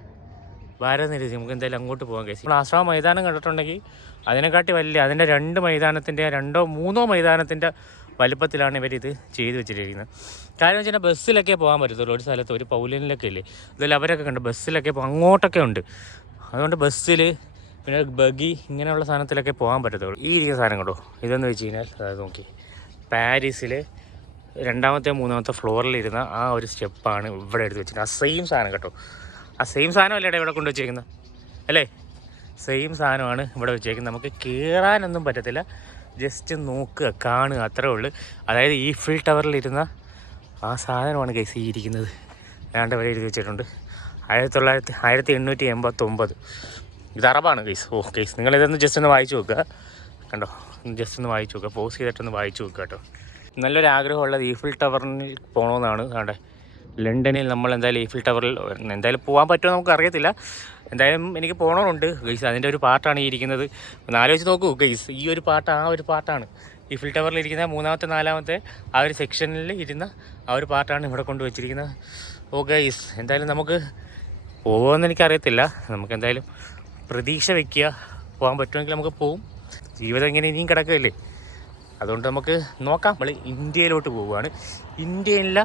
നിരത്തി. നമുക്ക് എന്തായാലും അങ്ങോട്ട് പോകാം ഗൈസ്. നമ്മൾ ആശ്രമ മൈതാനം കണ്ടിട്ടുണ്ടെങ്കിൽ അതിനെക്കാട്ടി വലിയ, അതിൻ്റെ 2 മൈതാനത്തിൻ്റെ 2-3 മൈതാനത്തിൻ്റെ വലുപ്പത്തിലാണ് ഇവരിത് ചെയ്ത് വെച്ചിരിക്കുന്നത്. കാര്യം വെച്ചാൽ ബസ്സിലൊക്കെ പോകാൻ പറ്റത്തുള്ളൂ. ഒരു സ്ഥലത്ത് ഒരു പൗലിയനിലൊക്കെ ഇല്ലേ, ഇതിൽ അവരൊക്കെ കണ്ട് ബസ്സിലൊക്കെ അങ്ങോട്ടൊക്കെ ഉണ്ട്. അതുകൊണ്ട് ബസ്സിൽ പിന്നെ ബഗി ഇങ്ങനെയുള്ള സാധനത്തിലൊക്കെ പോകാൻ പറ്റത്തുള്ളൂ. ഈ ഇരിക്കുന്ന സാധനം കേട്ടോ, ഇതെന്ന് വെച്ച് കഴിഞ്ഞാൽ അതായത് നോക്കി, പാരീസിൽ 2ാമത്തെ 3ാമത്തെ ഫ്ലോറിലിരുന്ന ആ ഒരു സ്റ്റെപ്പാണ് ഇവിടെ എടുത്ത് വെച്ചിരിക്കുന്നത്. ആ സെയിം സാധനം കേട്ടോ. ആ സെയിം സാധനം അല്ലേ ഇവിടെ കൊണ്ട് വെച്ചിരിക്കുന്നത് അല്ലേ. സെയിം സാധനമാണ് ഇവിടെ വെച്ചേക്കുന്നത്. നമുക്ക് കയറാനൊന്നും പറ്റത്തില്ല, ജസ്റ്റ് നോക്കുക, കാണുക, അത്രേ ഉള്ളൂ. അതായത് ഈ ഫിൽ ടവറിലിരുന്ന ആ സാധനമാണ് ഗൈസ് ഈ ഇരിക്കുന്നത്. ഏതാണ്ട് വരെ എഴുതി വെച്ചിട്ടുണ്ട്. 1889. ഇത് അറബാണ് ഗൈസ്. ഗൈസ് നിങ്ങളിതൊന്ന് ജസ്റ്റ് ഒന്ന് വായിച്ചു നോക്കുക. കണ്ടോ, ജസ്റ്റ് ഒന്ന് വായിച്ചു നോക്കുക, പോസ് ചെയ്തിട്ടൊന്ന് വായിച്ചു നോക്കുക കേട്ടോ. നല്ലൊരു ആഗ്രഹമുള്ളത് ഈഫിൽ ടവറിൽ പോകണമെന്നാണ്. അവിടെ ലണ്ടനിൽ നമ്മൾ എന്തായാലും ഈഫിൽ ടവറിൽ എന്തായാലും പോകാൻ പറ്റുമോ നമുക്ക് അറിയത്തില്ല. എന്തായാലും എനിക്ക് പോകണമെന്നുണ്ട് ഗൈസ്. അതിൻ്റെ ഒരു പാർട്ടാണ് ഈ ഇരിക്കുന്നത്. ഒന്ന് ആലോചിച്ച് നോക്കൂ ഗൈസ്, ഈ ഒരു പാർട്ട് ആ ഒരു പാർട്ടാണ് ഈഫിൽ ടവറിൽ ഇരിക്കുന്ന 3ാമത്തെ 4ാമത്തെ ആ ഒരു സെക്ഷനിൽ ഇരുന്ന ആ ഒരു പാർട്ടാണ് ഇവിടെ കൊണ്ട് വെച്ചിരിക്കുന്നത്. ഗൈസ് എന്തായാലും നമുക്ക് പോകുമെന്ന് എനിക്കറിയത്തില്ല. നമുക്ക് എന്തായാലും പ്രതീക്ഷ വയ്ക്കുക, പോകാൻ പറ്റുമെങ്കിൽ നമുക്ക് പോവും. ജീവിതം ഇങ്ങനെ ഇനിയും കിടക്കുകയല്ലേ, അതുകൊണ്ട് നമുക്ക് നോക്കാം. നമ്മൾ ഇന്ത്യയിലോട്ട് പോവുകയാണ്. ഇന്ത്യയിലെ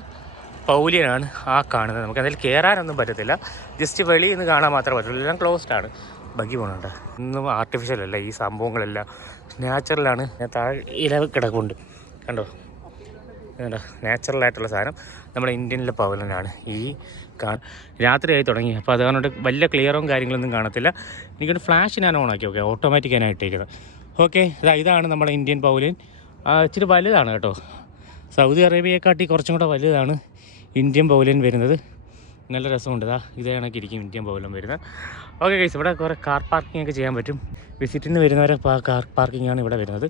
പൗലിയനാണ് ആ കാണുന്നത്. നമുക്ക് എന്തായാലും കയറാനൊന്നും പറ്റത്തില്ല, ജസ്റ്റ് വെളിയിൽ നിന്ന് കാണാൻ മാത്രമേ പറ്റുള്ളൂ. എല്ലാം ക്ലോസ്ഡാണ്. ബഗ്ഗി പോകണുണ്ട്. ഒന്നും ആർട്ടിഫിഷ്യൽ അല്ല, ഈ സംഭവങ്ങളെല്ലാം നാച്ചുറലാണ്. താഴെ ഇല കിടക്കുന്നുണ്ട് കണ്ടോ, കണ്ടോ, നാച്ചുറലായിട്ടുള്ള സാധനം. നമ്മുടെ ഇന്ത്യനിലെ പൗലനാണ് ഈ രാത്രിയായി തുടങ്ങി. അപ്പോൾ അത് കാരണം വലിയ ക്ലിയറും കാര്യങ്ങളൊന്നും കാണത്തില്ല. എനിക്കൊരു ഫ്ലാഷ് ഞാൻ ഓണാക്കി. ഓട്ടോമാറ്റിക്കാണ് ഇട്ടേക്കുന്നത്. ഇതാണ് നമ്മുടെ ഇന്ത്യൻ പൗലിയൻ. ഇച്ചിരി വലുതാണ് കേട്ടോ. സൗദി അറേബ്യയെക്കാട്ടി കുറച്ചും കൂടെ വലുതാണ് ഇന്ത്യൻ പൗലിയൻ വരുന്നത്. നല്ല രസമുണ്ട്. ഇതേ കണക്കിരിക്കും ഇന്ത്യൻ പൗലിയൻ വരുന്നത്. ഗൈസ്, ഇവിടെ കുറേ കാർ പാർക്കിംഗ് ഒക്കെ ചെയ്യാൻ പറ്റും. വിസിറ്റിന് വരുന്നവരെ കാർ പാർക്കിംഗാണ് ഇവിടെ വരുന്നത്.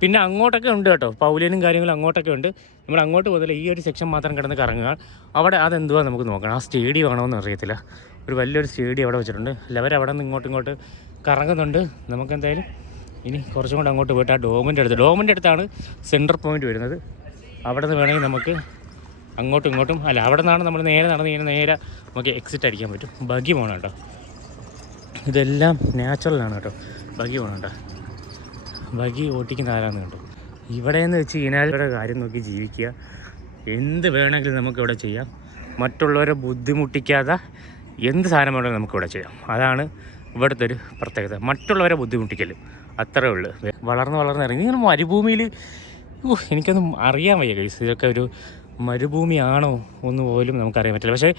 പിന്നെ അങ്ങോട്ടൊക്കെ ഉണ്ട് കേട്ടോ, പൗലിയനും കാര്യങ്ങളും അങ്ങോട്ടൊക്കെ ഉണ്ട്. നമ്മൾ അങ്ങോട്ട് പോകുന്നില്ല, ഈ ഒരു സെക്ഷൻ മാത്രം കിടന്ന് കറങ്ങുക. അവിടെ അതെന്തുവാ നമുക്ക് നോക്കണം. ആ സ്റ്റേഡിയം ആണോന്ന് അറിയത്തില്ല. ഒരു വലിയൊരു സ്റ്റേഡിയം അവിടെ വെച്ചിട്ടുണ്ട്. എല്ലാവരും അവിടെ നിന്ന് ഇങ്ങോട്ട് കറങ്ങുന്നുണ്ട്. നമുക്കെന്തായാലും ഇനി കുറച്ചും കൂടെ അങ്ങോട്ട് പോയിട്ട് ആ ഡോമിൻ്റെ അടുത്താണ് സെൻറ്റർ പോയിൻ്റ് വരുന്നത്. അവിടെ നിന്ന് വേണമെങ്കിൽ നമുക്ക് അങ്ങോട്ടും ഇങ്ങോട്ടും അവിടെ നിന്നാണ് നമ്മൾ നേരെ നമുക്ക് എക്സിറ്റ് അടിക്കാൻ പറ്റും. ബഗ്ഗി പോകണം കേട്ടോ. ഇതെല്ലാം നാച്ചുറലാണ് കേട്ടോ. ബഗ്ഗി പോകണം കേട്ടോ. ബഗ്ഗി ഓട്ടിക്കുന്ന ആരാന്ന് കേട്ടോ. ഇവിടെയെന്ന് വെച്ച് കഴിഞ്ഞാൽ ഇവിടെ കാര്യം നോക്കി ജീവിക്കുക. എന്ത് വേണമെങ്കിലും നമുക്കിവിടെ ചെയ്യാം. മറ്റുള്ളവരെ ബുദ്ധിമുട്ടിക്കാതെ എന്ത് സാധനം വേണമെങ്കിലും നമുക്കിവിടെ ചെയ്യാം. അതാണ് ഇവിടുത്തെ ഒരു പ്രത്യേകത. മറ്റുള്ളവരെ ബുദ്ധിമുട്ടിക്കലും അത്രേ ഉള്ളൂ. വളർന്ന് ഇറങ്ങി ഇങ്ങനെ മരുഭൂമിയിൽ എനിക്കൊന്നും അറിയാൻ വയ്യ ഗൈസ്. ഇതൊക്കെ ഒരു മരുഭൂമിയാണോ ഒന്ന് പോലും നമുക്കറിയാൻ പറ്റില്ല. പക്ഷേ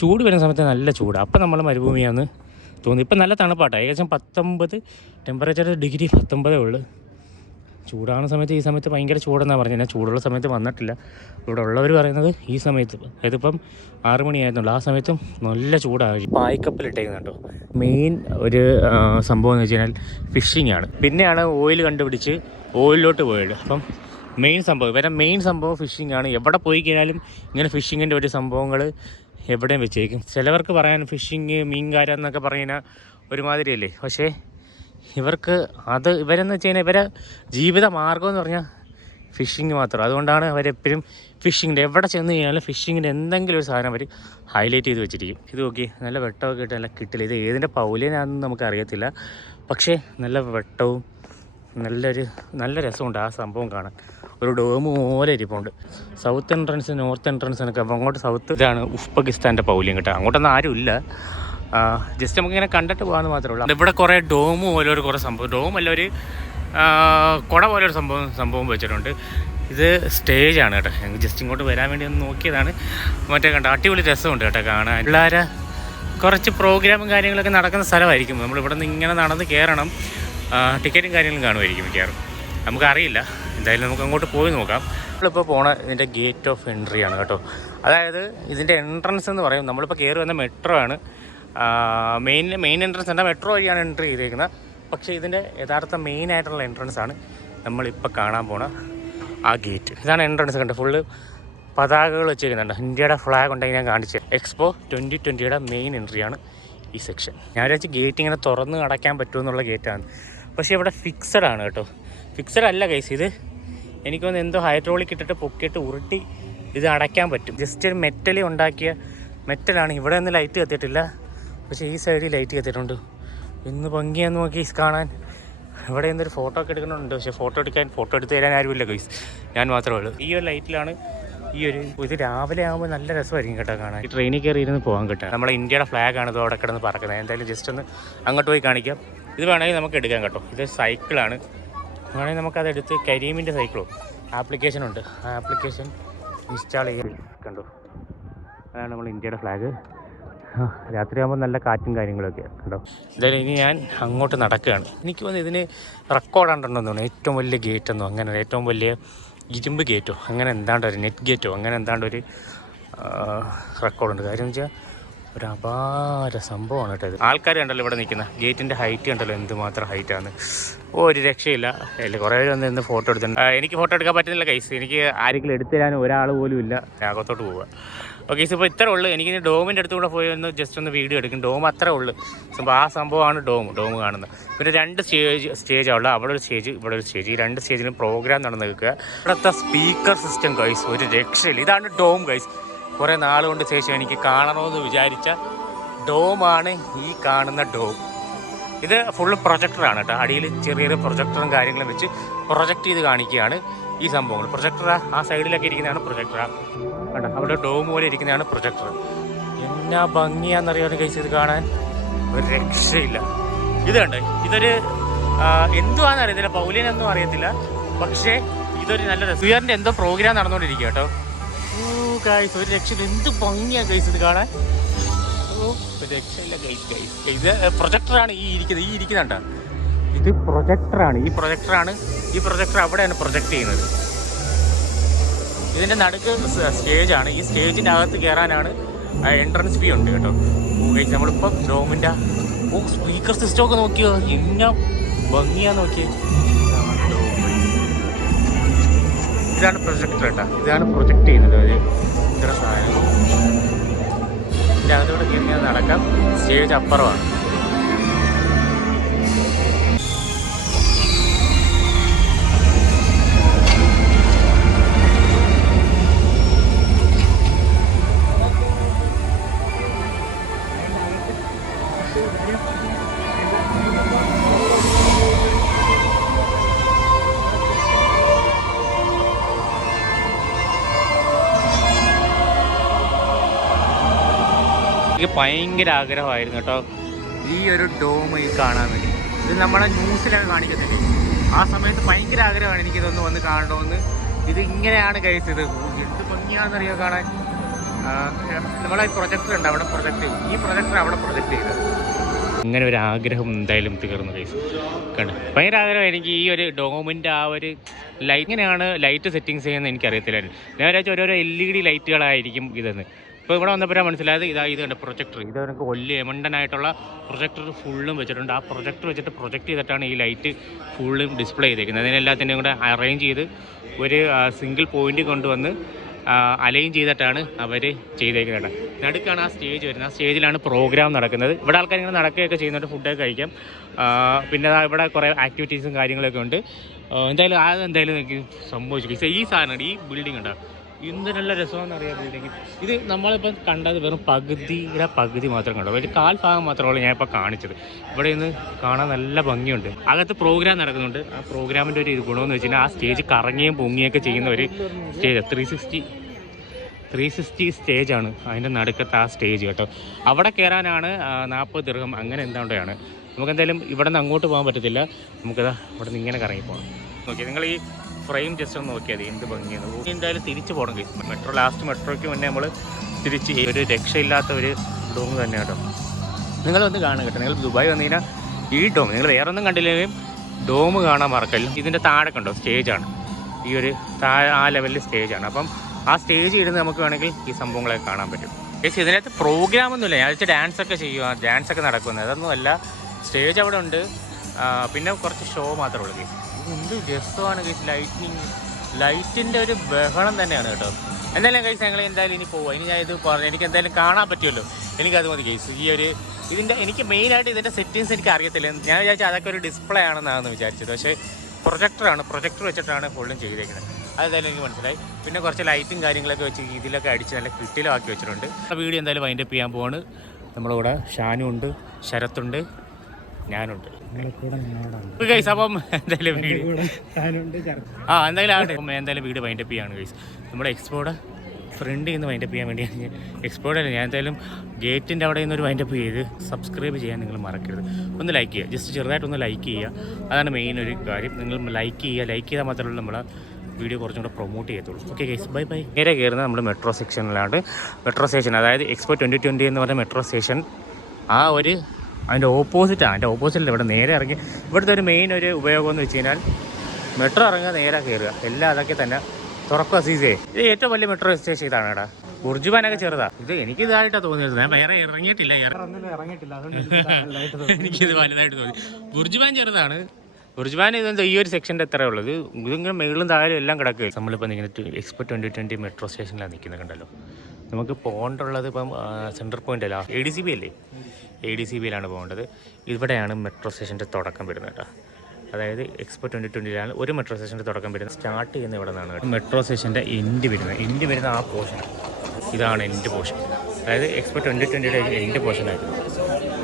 ചൂട് വരുന്ന സമയത്ത് നല്ല ചൂടാണ്. അപ്പം നമ്മൾ മരുഭൂമിയാണെന്ന് തോന്നി. ഇപ്പം നല്ല തണുപ്പാട്ടോ. ഏകദേശം 19 ടെമ്പറേച്ചർ ഡിഗ്രി 19 ഉള്ളു. ചൂടാണ് സമയത്ത് ഈ സമയത്ത് ഭയങ്കര ചൂടെന്നാണ് പറഞ്ഞത്. ഞാൻ ചൂടുള്ള സമയത്ത് വന്നിട്ടില്ല. ഇവിടെ ഉള്ളവർ പറയുന്നത് ഈ സമയത്ത് ഇതിപ്പം 6 മണിയായിരുന്നുള്ളൂ. ആ സമയത്തും നല്ല ചൂടാണ്. പായ്ക്കപ്പലിട്ടേക്കുന്നുണ്ടോ. മെയിൻ ഒരു സംഭവം എന്ന് വെച്ച് കഴിഞ്ഞാൽ ഫിഷിംഗ് ആണ്. പിന്നെയാണ് ഓയിൽ കണ്ടുപിടിച്ച് ഓയിലിലോട്ട് പോയത്. അപ്പം മെയിൻ സംഭവം ഫിഷിംഗ് ആണ്. എവിടെ പോയി കഴിഞ്ഞാലും ഇങ്ങനെ ഫിഷിങ്ങിൻ്റെ ഒരു സംഭവങ്ങൾ എവിടെയും വെച്ചേക്കും. ചിലവർക്ക് പറയാൻ ഫിഷിങ് മീൻകാരം എന്നൊക്കെ പറഞ്ഞാൽ ഒരുമാതിരിയല്ലേ. പക്ഷേ ഇവരെന്ന് വെച്ച് കഴിഞ്ഞാൽ ഇവരെ ജീവിത മാർഗ്ഗം എന്ന് പറഞ്ഞാൽ ഫിഷിങ് മാത്രം. അതുകൊണ്ടാണ് അവരെപ്പോഴും ഫിഷിങ്ങിൻ്റെ എവിടെ ചെന്ന് കഴിഞ്ഞാലും ഫിഷിങ്ങിൻ്റെ എന്തെങ്കിലും ഒരു സാധനം അവർ ഹൈലൈറ്റ് ചെയ്ത് വെച്ചിരിക്കും. ഇത് നോക്കി നല്ല വെട്ടമൊക്കെ ഇട്ട് നല്ല കിട്ടില്ല. ഇത് ഏതിൻ്റെ പൗലിനാണെന്ന് നമുക്കറിയത്തില്ല. പക്ഷേ നല്ല വെട്ടവും നല്ല രസമുണ്ട് ആ സംഭവം കാണാൻ. ഒരു ഡോം പോലെ ഇരിപ്പുണ്ട്. സൗത്ത് എൻട്രൻസ് നോർത്ത് എൻട്രൻസ് എന്നൊക്കെ. അപ്പോൾ അങ്ങോട്ട് സൗത്ത് ഇതാണ് ഉസ്ബെക്കിസ്ഥാൻ്റെ പൗലിയം കേട്ടോ. അങ്ങോട്ടൊന്നും ആരുമില്ല. ജസ്റ്റ് നമുക്കിങ്ങനെ കണ്ടിട്ട് പോകാമെന്ന് മാത്രമേ ഉള്ളൂ. ഇവിടെ കുറേ ഡോം പോലെ കുറേ സംഭവം, ഡോമല്ല ഒരു കുട പോലെ ഒരു സംഭവം വെച്ചിട്ടുണ്ട്. ഇത് സ്റ്റേജാണ് കേട്ടോ. ഞങ്ങൾക്ക് ജസ്റ്റ് ഇങ്ങോട്ട് വരാൻ വേണ്ടി ഒന്ന് നോക്കിയതാണ്. മറ്റേ കണ്ടോ അടിപൊളി രസമുണ്ട് കേട്ടോ കാണാൻ. പിള്ളേരെ കുറച്ച് പ്രോഗ്രാമും കാര്യങ്ങളൊക്കെ നടക്കുന്ന സ്ഥലമായിരിക്കും. നമ്മളിവിടെ നിന്ന് ഇങ്ങനെ നടന്ന് കയറണം. ടിക്കറ്റും കാര്യങ്ങളും കാണുമായിരിക്കും മിക്കവാറും. നമുക്കറിയില്ല. എന്തായാലും നമുക്ക് അങ്ങോട്ട് പോയി നോക്കാം. നമ്മളിപ്പോൾ ഇതിൻ്റെ ഗേറ്റ് ഓഫ് എൻട്രി ആണ് കേട്ടോ. അതായത് ഇതിൻ്റെ എൻട്രൻസ് എന്ന് പറയും. നമ്മളിപ്പോൾ കയറി വന്ന മെട്രോ ആണ്. മെയിൻ എൻട്രൻസ് അല്ല, മെട്രോ വഴിയാണ് എൻട്രി ചെയ്തേക്കുന്നത്. പക്ഷേ ഇതിൻ്റെ യഥാർത്ഥ മെയിനായിട്ടുള്ള എൻട്രൻസ് ആണ് നമ്മളിപ്പോൾ കാണാൻ പോണ ആ ഗേറ്റ്. ഇതാണ് എൻട്രൻസ് കണ്ടോ. ഫുള്ള് പതാകകൾ വെച്ചേക്കുന്നുണ്ട്. ഇന്ത്യയുടെ ഫ്ലാഗ് ഉണ്ടെങ്കിൽ ഞാൻ കാണിച്ചത്. എക്സ്പോ 2020 മെയിൻ എൻട്രിയാണ് ഈ സെക്ഷൻ. ഞാൻ വിചാരിച്ച് ഗേറ്റ് ഇങ്ങനെ തുറന്ന് അടയ്ക്കാൻ പറ്റുമെന്നുള്ള ഗേറ്റാണ്. പക്ഷേ ഇവിടെ ഫിക്സഡ് ആണ് കേട്ടോ. ഫിക്സഡ് അല്ല ഗൈസ്. ഇത് എനിക്കൊന്ന് എന്തോ ഹൈഡ്രോളിക് ഇട്ടിട്ട് പൊക്കിയിട്ട് ഉരുട്ടി ഇത് അടയ്ക്കാൻ പറ്റും. ജസ്റ്റ് ഒരു മെറ്റലി ഉണ്ടാക്കിയ മെറ്റലാണ്. ഇവിടെ ഒന്നും ലൈറ്റ് കത്തിയിട്ടില്ല. പക്ഷേ ഈ സൈഡിൽ ലൈറ്റ് കത്തിയിട്ടുണ്ട്. ഇന്ന് ഭംഗിയാന്ന് നോക്കി കാണാൻ. ഇവിടെ എന്തൊരു ഫോട്ടോ ഒക്കെ എടുക്കുന്നുണ്ട്. പക്ഷേ ഫോട്ടോ എടുത്ത് തരാൻ ആരുമില്ല ഗൈസ്. ഞാൻ മാത്രമേ ഉള്ളൂ. ഈ ഒരു ലൈറ്റിലാണ് ഇത് രാവിലെ ആകുമ്പോൾ നല്ല രസമായിരിക്കും കേട്ടോ കാണാൻ. ഈ ട്രെയിനിൽ കയറി ഇരുന്ന് പോകാൻ കേട്ടോ. നമ്മുടെ ഇന്ത്യയുടെ ഫ്ലാഗാണ് ഇത് അവിടെ കിടന്ന് പറക്കുന്നത്. എന്തായാലും ജസ്റ്റ് ഒന്ന് അങ്ങോട്ട് പോയി കാണിക്കാം. ഇത് വേണമെങ്കിൽ നമുക്ക് എടുക്കാം കേട്ടോ. ഇത് സൈക്കിളാണ്. വേണമെങ്കിൽ നമുക്കതെടുത്ത് കരീമിൻ്റെ സൈക്കിളോ ആപ്ലിക്കേഷനുണ്ട്. ആ ആപ്ലിക്കേഷൻ ഇൻസ്റ്റാൾ ചെയ്യാൻ കണ്ടോ. അതാണ് നമ്മൾ ഇന്ത്യയുടെ ഫ്ലാഗ്. രാത്രിയാകുമ്പോൾ നല്ല കാറ്റും കാര്യങ്ങളൊക്കെ കണ്ടോ. എന്തായാലും ഇനി ഞാൻ അങ്ങോട്ട് നടക്കുകയാണ്. എനിക്ക് തോന്നുന്നു ഇതിന് റെക്കോർഡാണ്ടെന്ന് തോന്നുന്നു. ഏറ്റവും വലിയ ഗേറ്റെന്നോ അങ്ങനെ ഏറ്റവും വലിയ ഇരുമ്പ് ഗേറ്റോ അങ്ങനെ എന്താണ്ടൊരു നെറ്റ് ഗേറ്റോ അങ്ങനെ എന്താണ്ടൊരു റെക്കോർഡുണ്ട്. കാര്യം എന്ന് വെച്ചാൽ ഒരു അപാര സംഭവമാണ് കേട്ടോ ഇത്. ആൾക്കാർ കണ്ടല്ലോ ഇവിടെ നിൽക്കുന്ന ഗേറ്റിൻ്റെ ഹൈറ്റ് കണ്ടല്ലോ എന്തുമാത്രം ഹൈറ്റാണ്. ഒരു രക്ഷയില്ല. കുറേ പേര് വന്ന് ഫോട്ടോ എടുത്തിട്ടുണ്ട്. എനിക്ക് ഫോട്ടോ എടുക്കാൻ പറ്റുന്നില്ല ഗൈസ്. എനിക്ക് ആരെങ്കിലും എടുത്തു തരാനും ഒരാൾ പോലും ഇല്ല. അകത്തോട്ട് പോവുക. ഓക്കെ ഗൈസ്, ഇപ്പോൾ ഇത്രേ ഉള്ളൂ. എനിക്കിനി ഡോമിൻ്റെ അടുത്തുകൂടെ പോയി ജസ്റ്റ് ഒന്ന് വീഡിയോ എടുക്കും. ഡോം അത്രേ ഉള്ളൂ. ആ സംഭവമാണ് ഡോം കാണുന്നത്. പിന്നെ 2 സ്റ്റേജാണ് ഉള്ളത്. അവിടെ ഒരു സ്റ്റേജ്, ഇവിടെ ഒരു സ്റ്റേജ്. ഈ 2 സ്റ്റേജിലും പ്രോഗ്രാം നടന്നു നിൽക്കുക. ഇവിടുത്തെ സ്പീക്കർ സിസ്റ്റം ഗൈസ് ഒരു രക്ഷയില്ല. ഇതാണ് ഡോം ഗൈസ്. കുറേ നാളുകൊണ്ട് ശേഷം എനിക്ക് കാണണമെന്ന് വിചാരിച്ച ഡോമാണ് ഈ കാണുന്ന ഡോം. ഇത് ഫുള്ള് പ്രൊജക്ടറാണ് കേട്ടോ. അടിയിൽ ചെറിയൊരു പ്രൊജക്ടറും കാര്യങ്ങളും വെച്ച് പ്രൊജക്റ്റ് ചെയ്ത് കാണിക്കുകയാണ് ഈ സംഭവങ്ങൾ. പ്രൊജക്ടർ ആ സൈഡിലൊക്കെ ഇരിക്കുന്നതാണ് പ്രൊജക്ടർ. കണ്ടോ അവിടെ ഡോം പോലെ ഇരിക്കുന്നതാണ് പ്രൊജക്ടർ. എന്നാ ഭംഗിയാണെന്നറിയാതെ കഴിച്ച് ഇത് കാണാൻ ഒരു രക്ഷയില്ല. ഇത് കണ്ടോ, ഇതൊരു എന്തുവാണെന്ന് അറിയത്തില്ല, പൗലിനൊന്നും അറിയത്തില്ല. പക്ഷേ ഇതൊരു നല്ല രസം. എന്തോ പ്രോഗ്രാം നടന്നുകൊണ്ടിരിക്കുക കേട്ടോ. ഗൈസ് ഒരു രക്ഷയില്ല. എന്ത് ഭംഗിയാണ് ഗൈസ് ഇത് കാണാൻ. ഒരു രക്ഷയില്ല ഗൈസ്. ഇത് പ്രൊജക്ടറാണ് ഈ ഇരിക്കുന്നുണ്ടോ. ഇത് പ്രൊജക്ടറാണ്. ഈ പ്രൊജക്ടർ അവിടെയാണ് പ്രൊജക്റ്റ് ചെയ്യുന്നത്. ഇതിൻ്റെ നടുക്ക് സ്റ്റേജാണ്. ഈ സ്റ്റേജിൻ്റെ അകത്ത് കയറാനാണ് എൻട്രൻസ് ഫീ ഉണ്ട് കേട്ടോ. ഗൈസ് നമ്മളിപ്പം ഡോമിൻ്റെ സ്പീക്കർ സിസ്റ്റം ഒക്കെ നോക്കിയോ, എങ്ങനെ ഭംഗിയാന്ന് നോക്കിയേ. ഇതാണ് പ്രൊജക്ടർ കേട്ടോ. ഇതാണ് പ്രൊജക്റ്റ് ചെയ്യുന്നത്. ഇത്ര സാധനം ഇതിൻ്റെ അകത്തോടെ കയറി നടക്കാം. സ്റ്റേജ് അപ്പുറമാണ്. എനിക്ക് ഭയങ്കര ആഗ്രഹമായിരുന്നു കേട്ടോ ഈ ഒരു ഡോം ഈ കാണാൻ വേണ്ടി. ഇത് നമ്മളെ ന്യൂസിലൊക്കെ കാണിക്കുന്നില്ലേ, ആ സമയത്ത് ഭയങ്കര ആഗ്രഹമാണ് എനിക്കിതൊന്ന് വന്ന് കാണണമെന്ന്. ഇത് ഇങ്ങനെയാണ് കഴിച്ചത്. എന്ത് ഭംഗിയാണെന്നറിയോ കാണാൻ. നമ്മളെ പ്രൊജക്ടർ ഉണ്ട് അവിടെ, ഈ പ്രൊജക്ടർ അവിടെ പ്രൊജക്ട് ചെയ്തത്. ഇങ്ങനെ ഒരു ആഗ്രഹം എന്തായാലും തീർന്നു കഴിച്ചു കണ്ട്. ഭയങ്കര ആഗ്രഹം എനിക്ക് ഈ ഒരു ഡോമിൻ്റെ ആ ഒരു ലൈറ്റ്, ഇങ്ങനെയാണ് ലൈറ്റ് സെറ്റിങ്സ് ചെയ്യുന്നത് എനിക്കറിയത്തില്ലായിരുന്നു. ഞാൻ വിചാരിച്ച ഓരോരോ LED ലൈറ്റുകളായിരിക്കും ഇതെന്ന്. ഇപ്പോൾ ഇവിടെ വന്നപ്പോഴാണ് മനസ്സിലായത് ഇത് കണ്ട് പ്രൊജക്ടർ, ഇത് എനിക്ക് വലിയ എമണ്ടനായിട്ടുള്ള പ്രൊജക്ടർ ഫുള്ളും വെച്ചിട്ടുണ്ട്. ആ പ്രൊജക്ടർ വെച്ചിട്ട് പ്രൊജക്ട് ചെയ്തിട്ടാണ് ഈ ലൈറ്റ് ഫുള്ളും ഡിസ്പ്ലേ ചെയ്തേക്കുന്നത്. അതിനെല്ലാത്തിൻ്റെയും കൂടെ അറേഞ്ച് ചെയ്ത് ഒരു സിംഗിൾ പോയിന്റ് കൊണ്ടുവന്ന് അലൈൻ ചെയ്തിട്ടാണ് അവർ ചെയ്തേക്കുന്നത്. നടുക്കാണ് ആ സ്റ്റേജ് വരുന്നത്. ആ സ്റ്റേജിലാണ് പ്രോഗ്രാം നടക്കുന്നത്. ഇവിടെ ആൾക്കാർ ഇങ്ങനെ നടക്കുകയൊക്കെ ചെയ്യുന്നുണ്ട്, ഫുഡൊക്കെ കഴിക്കാം. പിന്നെ ഇവിടെ കുറേ ആക്ടിവിറ്റീസും കാര്യങ്ങളൊക്കെ ഉണ്ട്. എന്തായാലും എനിക്ക് സംഭവിച്ചു. ഈ സാധനം ഈ ബിൽഡിംഗ് ഉണ്ടാകും എന്തിനുള്ള രസമെന്ന് അറിയാം. ബിൽഡിങ് ഇത് നമ്മളിപ്പം കണ്ടത് വെറും പകുതി മാത്രം കണ്ടു. ഒരു കാൽ ഭാഗം മാത്രമേ ഞാൻ ഇപ്പോൾ കാണിച്ചത്. ഇവിടെ നിന്ന് കാണാൻ നല്ല ഭംഗിയുണ്ട്. അകത്ത് പ്രോഗ്രാം നടക്കുന്നുണ്ട്. ആ പ്രോഗ്രാമിൻ്റെ ഒരു ഗുണമെന്ന് വെച്ച് കഴിഞ്ഞാൽ ആ സ്റ്റേജ് കറങ്ങുകയും പൊങ്ങിയൊക്കെ ചെയ്യുന്ന ഒരു സ്റ്റേജ്, 360 സ്റ്റേജാണ് അതിൻ്റെ നടുക്കത്തെ ആ സ്റ്റേജ് കേട്ടോ. അവിടെ കയറാനാണ് 40 ദിർഹം അങ്ങനെ എന്താണ്ടാണ്. നമുക്കെന്തായാലും ഇവിടെ നിന്ന് അങ്ങോട്ട് പോകാൻ പറ്റത്തില്ല. നമുക്കതാ ഇവിടെ നിന്ന് ഇങ്ങനെ കറങ്ങി പോകാം. ഓക്കെ, നിങ്ങൾ ഈ ഫ്രെയിം ജസ്റ്റ് ഒന്ന് നോക്കിയാൽ എന്ത് ഭംഗിയാണ്. എന്തായാലും തിരിച്ച് പോകണം കേസ്. മെട്രോയ്ക്ക് മുന്നേ നമ്മൾ തിരിച്ച് ഒരു രക്ഷയില്ലാത്ത ഒരു ഡോം തന്നെ കേട്ടോ. നിങ്ങളൊന്ന് കാണുക കേട്ടോ. നിങ്ങൾ ദുബായ് വന്നു കഴിഞ്ഞാൽ ഈ ഡോം നിങ്ങൾ വേറെ ഒന്നും കണ്ടില്ലെങ്കിലും ഡോം കാണാൻ മറക്കല്ല. ഇതിൻ്റെ താഴെ കണ്ടോ സ്റ്റേജാണ്, ഈ ഒരു ആ ലെവലിൽ സ്റ്റേജാണ്. അപ്പം ആ സ്റ്റേജ് ഇരുന്ന് നമുക്ക് വേണമെങ്കിൽ ഈ സംഭവങ്ങളൊക്കെ കാണാൻ പറ്റും. കേസ് ഇതിനകത്ത് പ്രോഗ്രാമൊന്നുമില്ല. ഞാൻ വെച്ചാൽ ഡാൻസൊക്കെ ചെയ്യുക, ഡാൻസൊക്കെ നടക്കുന്നത് അതൊന്നുമല്ല. സ്റ്റേജ് അവിടെ ഉണ്ട്, പിന്നെ കുറച്ച് ഷോ മാത്രമേ ഉള്ളൂ കേസ്. എന്ത് രസമാണ് കേസ്. ലൈറ്റിൻ്റെ ഒരു ബഹളം തന്നെയാണ് കേട്ടോ. എന്തായാലും കേസ് ഞങ്ങൾ എന്തായാലും ഇനി പോവാം. ഇനി ഞാൻ ഇത് പറഞ്ഞു എനിക്ക് എന്തായാലും കാണാൻ പറ്റുമല്ലോ, എനിക്കത് മതി കേസ്. എനിക്ക് മെയിനായിട്ട് ഇതിൻ്റെ സെറ്റിങ്സ് എനിക്ക് അറിയത്തില്ല. ഞാൻ വിചാരിച്ചാൽ അതൊക്കെ ഒരു ഡിസ്പ്ലേ ആണെന്നാണ് വിചാരിച്ചത്. പക്ഷേ പ്രൊജക്ടർ വെച്ചിട്ടാണ് ഫുള്ളും ചെയ്തേക്കുന്നത്. അതെന്തായാലും എനിക്ക് മനസ്സിലായി. പിന്നെ കുറച്ച് ലൈറ്റും കാര്യങ്ങളൊക്കെ വെച്ച് ഇതിലൊക്കെ അടിച്ച് നല്ല കിട്ടിലാക്കി വെച്ചിട്ടുണ്ട്. ആ വീഡിയോ എന്തായാലും വൈൻഡപ്പ് ചെയ്യാൻ പോവാണ്. നമ്മളിവിടെ ഷാനും ഉണ്ട്, ശരത്തുണ്ട്, ഞാനുണ്ട്. ഗൈസ് അപ്പം എന്തായാലും എന്തായാലും വീഡിയോ വൈൻഡപ്പ് ചെയ്യാണ് ഗൈസ്. നമ്മുടെ എക്സ്പോയുടെ ഫ്രണ്ടിൽ നിന്ന് വൈൻഡപ്പ് ചെയ്യാൻ വേണ്ടിയാണ്. എക്സ്പോയുടെ ഞാൻ എന്തായാലും ഗേറ്റിൻ്റെ അവിടെ നിന്നൊരു വൈൻഡപ്പ് ചെയ്ത് സബ്സ്ക്രൈബ് ചെയ്യാൻ നിങ്ങൾ മറക്കരുത്. ഒന്ന് ലൈക്ക് ചെയ്യുക, ജസ്റ്റ് ചെറുതായിട്ടൊന്ന് ലൈക്ക് ചെയ്യുക. അതാണ് മെയിൻ ഒരു കാര്യം. നിങ്ങൾ ലൈക്ക് ചെയ്താൽ മാത്രമേ നമ്മളെ വീഡിയോ കുറച്ചും കൂടെ പ്രൊമോട്ട് ചെയ്യത്തുള്ളൂ. Okay guys, bye. നേരെ കയറുന്നത് നമ്മൾ മെട്രോ സെക്ഷനിലാണ്. മെട്രോ സ്റ്റേഷൻ അതായത് എക്സ്പോ 2020 എന്ന് പറഞ്ഞ മെട്രോ സ്റ്റേഷൻ അതിൻ്റെ ഓപ്പോസിറ്റിൽ ഇവിടെ നേരെ ഇറങ്ങി. ഇവിടുത്തെ ഒരു മെയിൻ ഒരു ഉപയോഗം എന്ന് വെച്ച് കഴിഞ്ഞാൽ മെട്രോ ഇറങ്ങുക, നേരെ കയറുക, എല്ലാം അതൊക്കെ തന്നെ. തുറക്കുക സീസേ. ഇത് ഏറ്റവും വലിയ മെട്രോ സ്റ്റേഷൻ ഇതാണ് കേട്ടോ. ബുർജുബാനൊക്കെ ചെറുതാണ്. എനിക്ക് ഇതായിട്ടാണ് തോന്നിയത്. ഞാൻ വേറെ ഇറങ്ങിയിട്ടില്ല. എനിക്കിത് വലുതായിട്ട് തോന്നി. ബുർജുബാൻ ചെറുതാണ്. ബുർജുബാൻ ഇതെന്താ ഈ ഒരു സെക്ഷൻ്റെ എത്രയേ ഉള്ളത്. ഇതിങ്ങനെ മേളിലും താഴെ എല്ലാം കിടക്കുക. നമ്മളിപ്പോൾ നിൽക്കുന്നത് എക്സ്പോ 2020 മെട്രോ സ്റ്റേഷനിലാണ് നിൽക്കുന്നത് കണ്ടല്ലോ. നമുക്ക് പോകേണ്ടുള്ളത് ഇപ്പം സെൻട്രൽ പോയിൻ്റ് അല്ല, ADCB അല്ലേ, ADCBയിലാണ് പോകേണ്ടത്. ഇവിടെയാണ് മെട്രോ സ്റ്റേഷൻ്റെ തുടക്കം വരുന്നത് കേട്ടോ. അതായത് എക്സ്പോ 2020 ഒരു മെട്രോ സ്റ്റേഷൻ്റെ തുടക്കം വരുന്നത്. സ്റ്റാർട്ട് ചെയ്യുന്ന ഇവിടെ നിന്നാണ് മെട്രോ സ്റ്റേഷൻ്റെ എൻഡ് വരുന്ന ആ പോർഷൻ. ഇതാണ് എൻഡ് പോർഷൻ. അതായത് എക്സ്പോ 2020 എൻഡ് പോർഷനായിരുന്നു.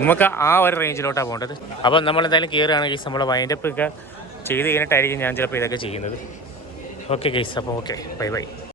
നമുക്ക് ആ ഒരു റേഞ്ചിലോട്ടാണ് പോകേണ്ടത്. അപ്പം നമ്മളെന്തായാലും കയറുകയാണെങ്കിൽ നമ്മൾ വൈൻഡപ്പ് ഒക്കെ ചെയ്ത് കഴിഞ്ഞിട്ടായിരിക്കും ഞാൻ ചിലപ്പോൾ ഇതൊക്കെ ചെയ്യുന്നത്. ഓക്കെ ഗൈസ്, അപ്പോൾ ഓക്കെ, ബൈ.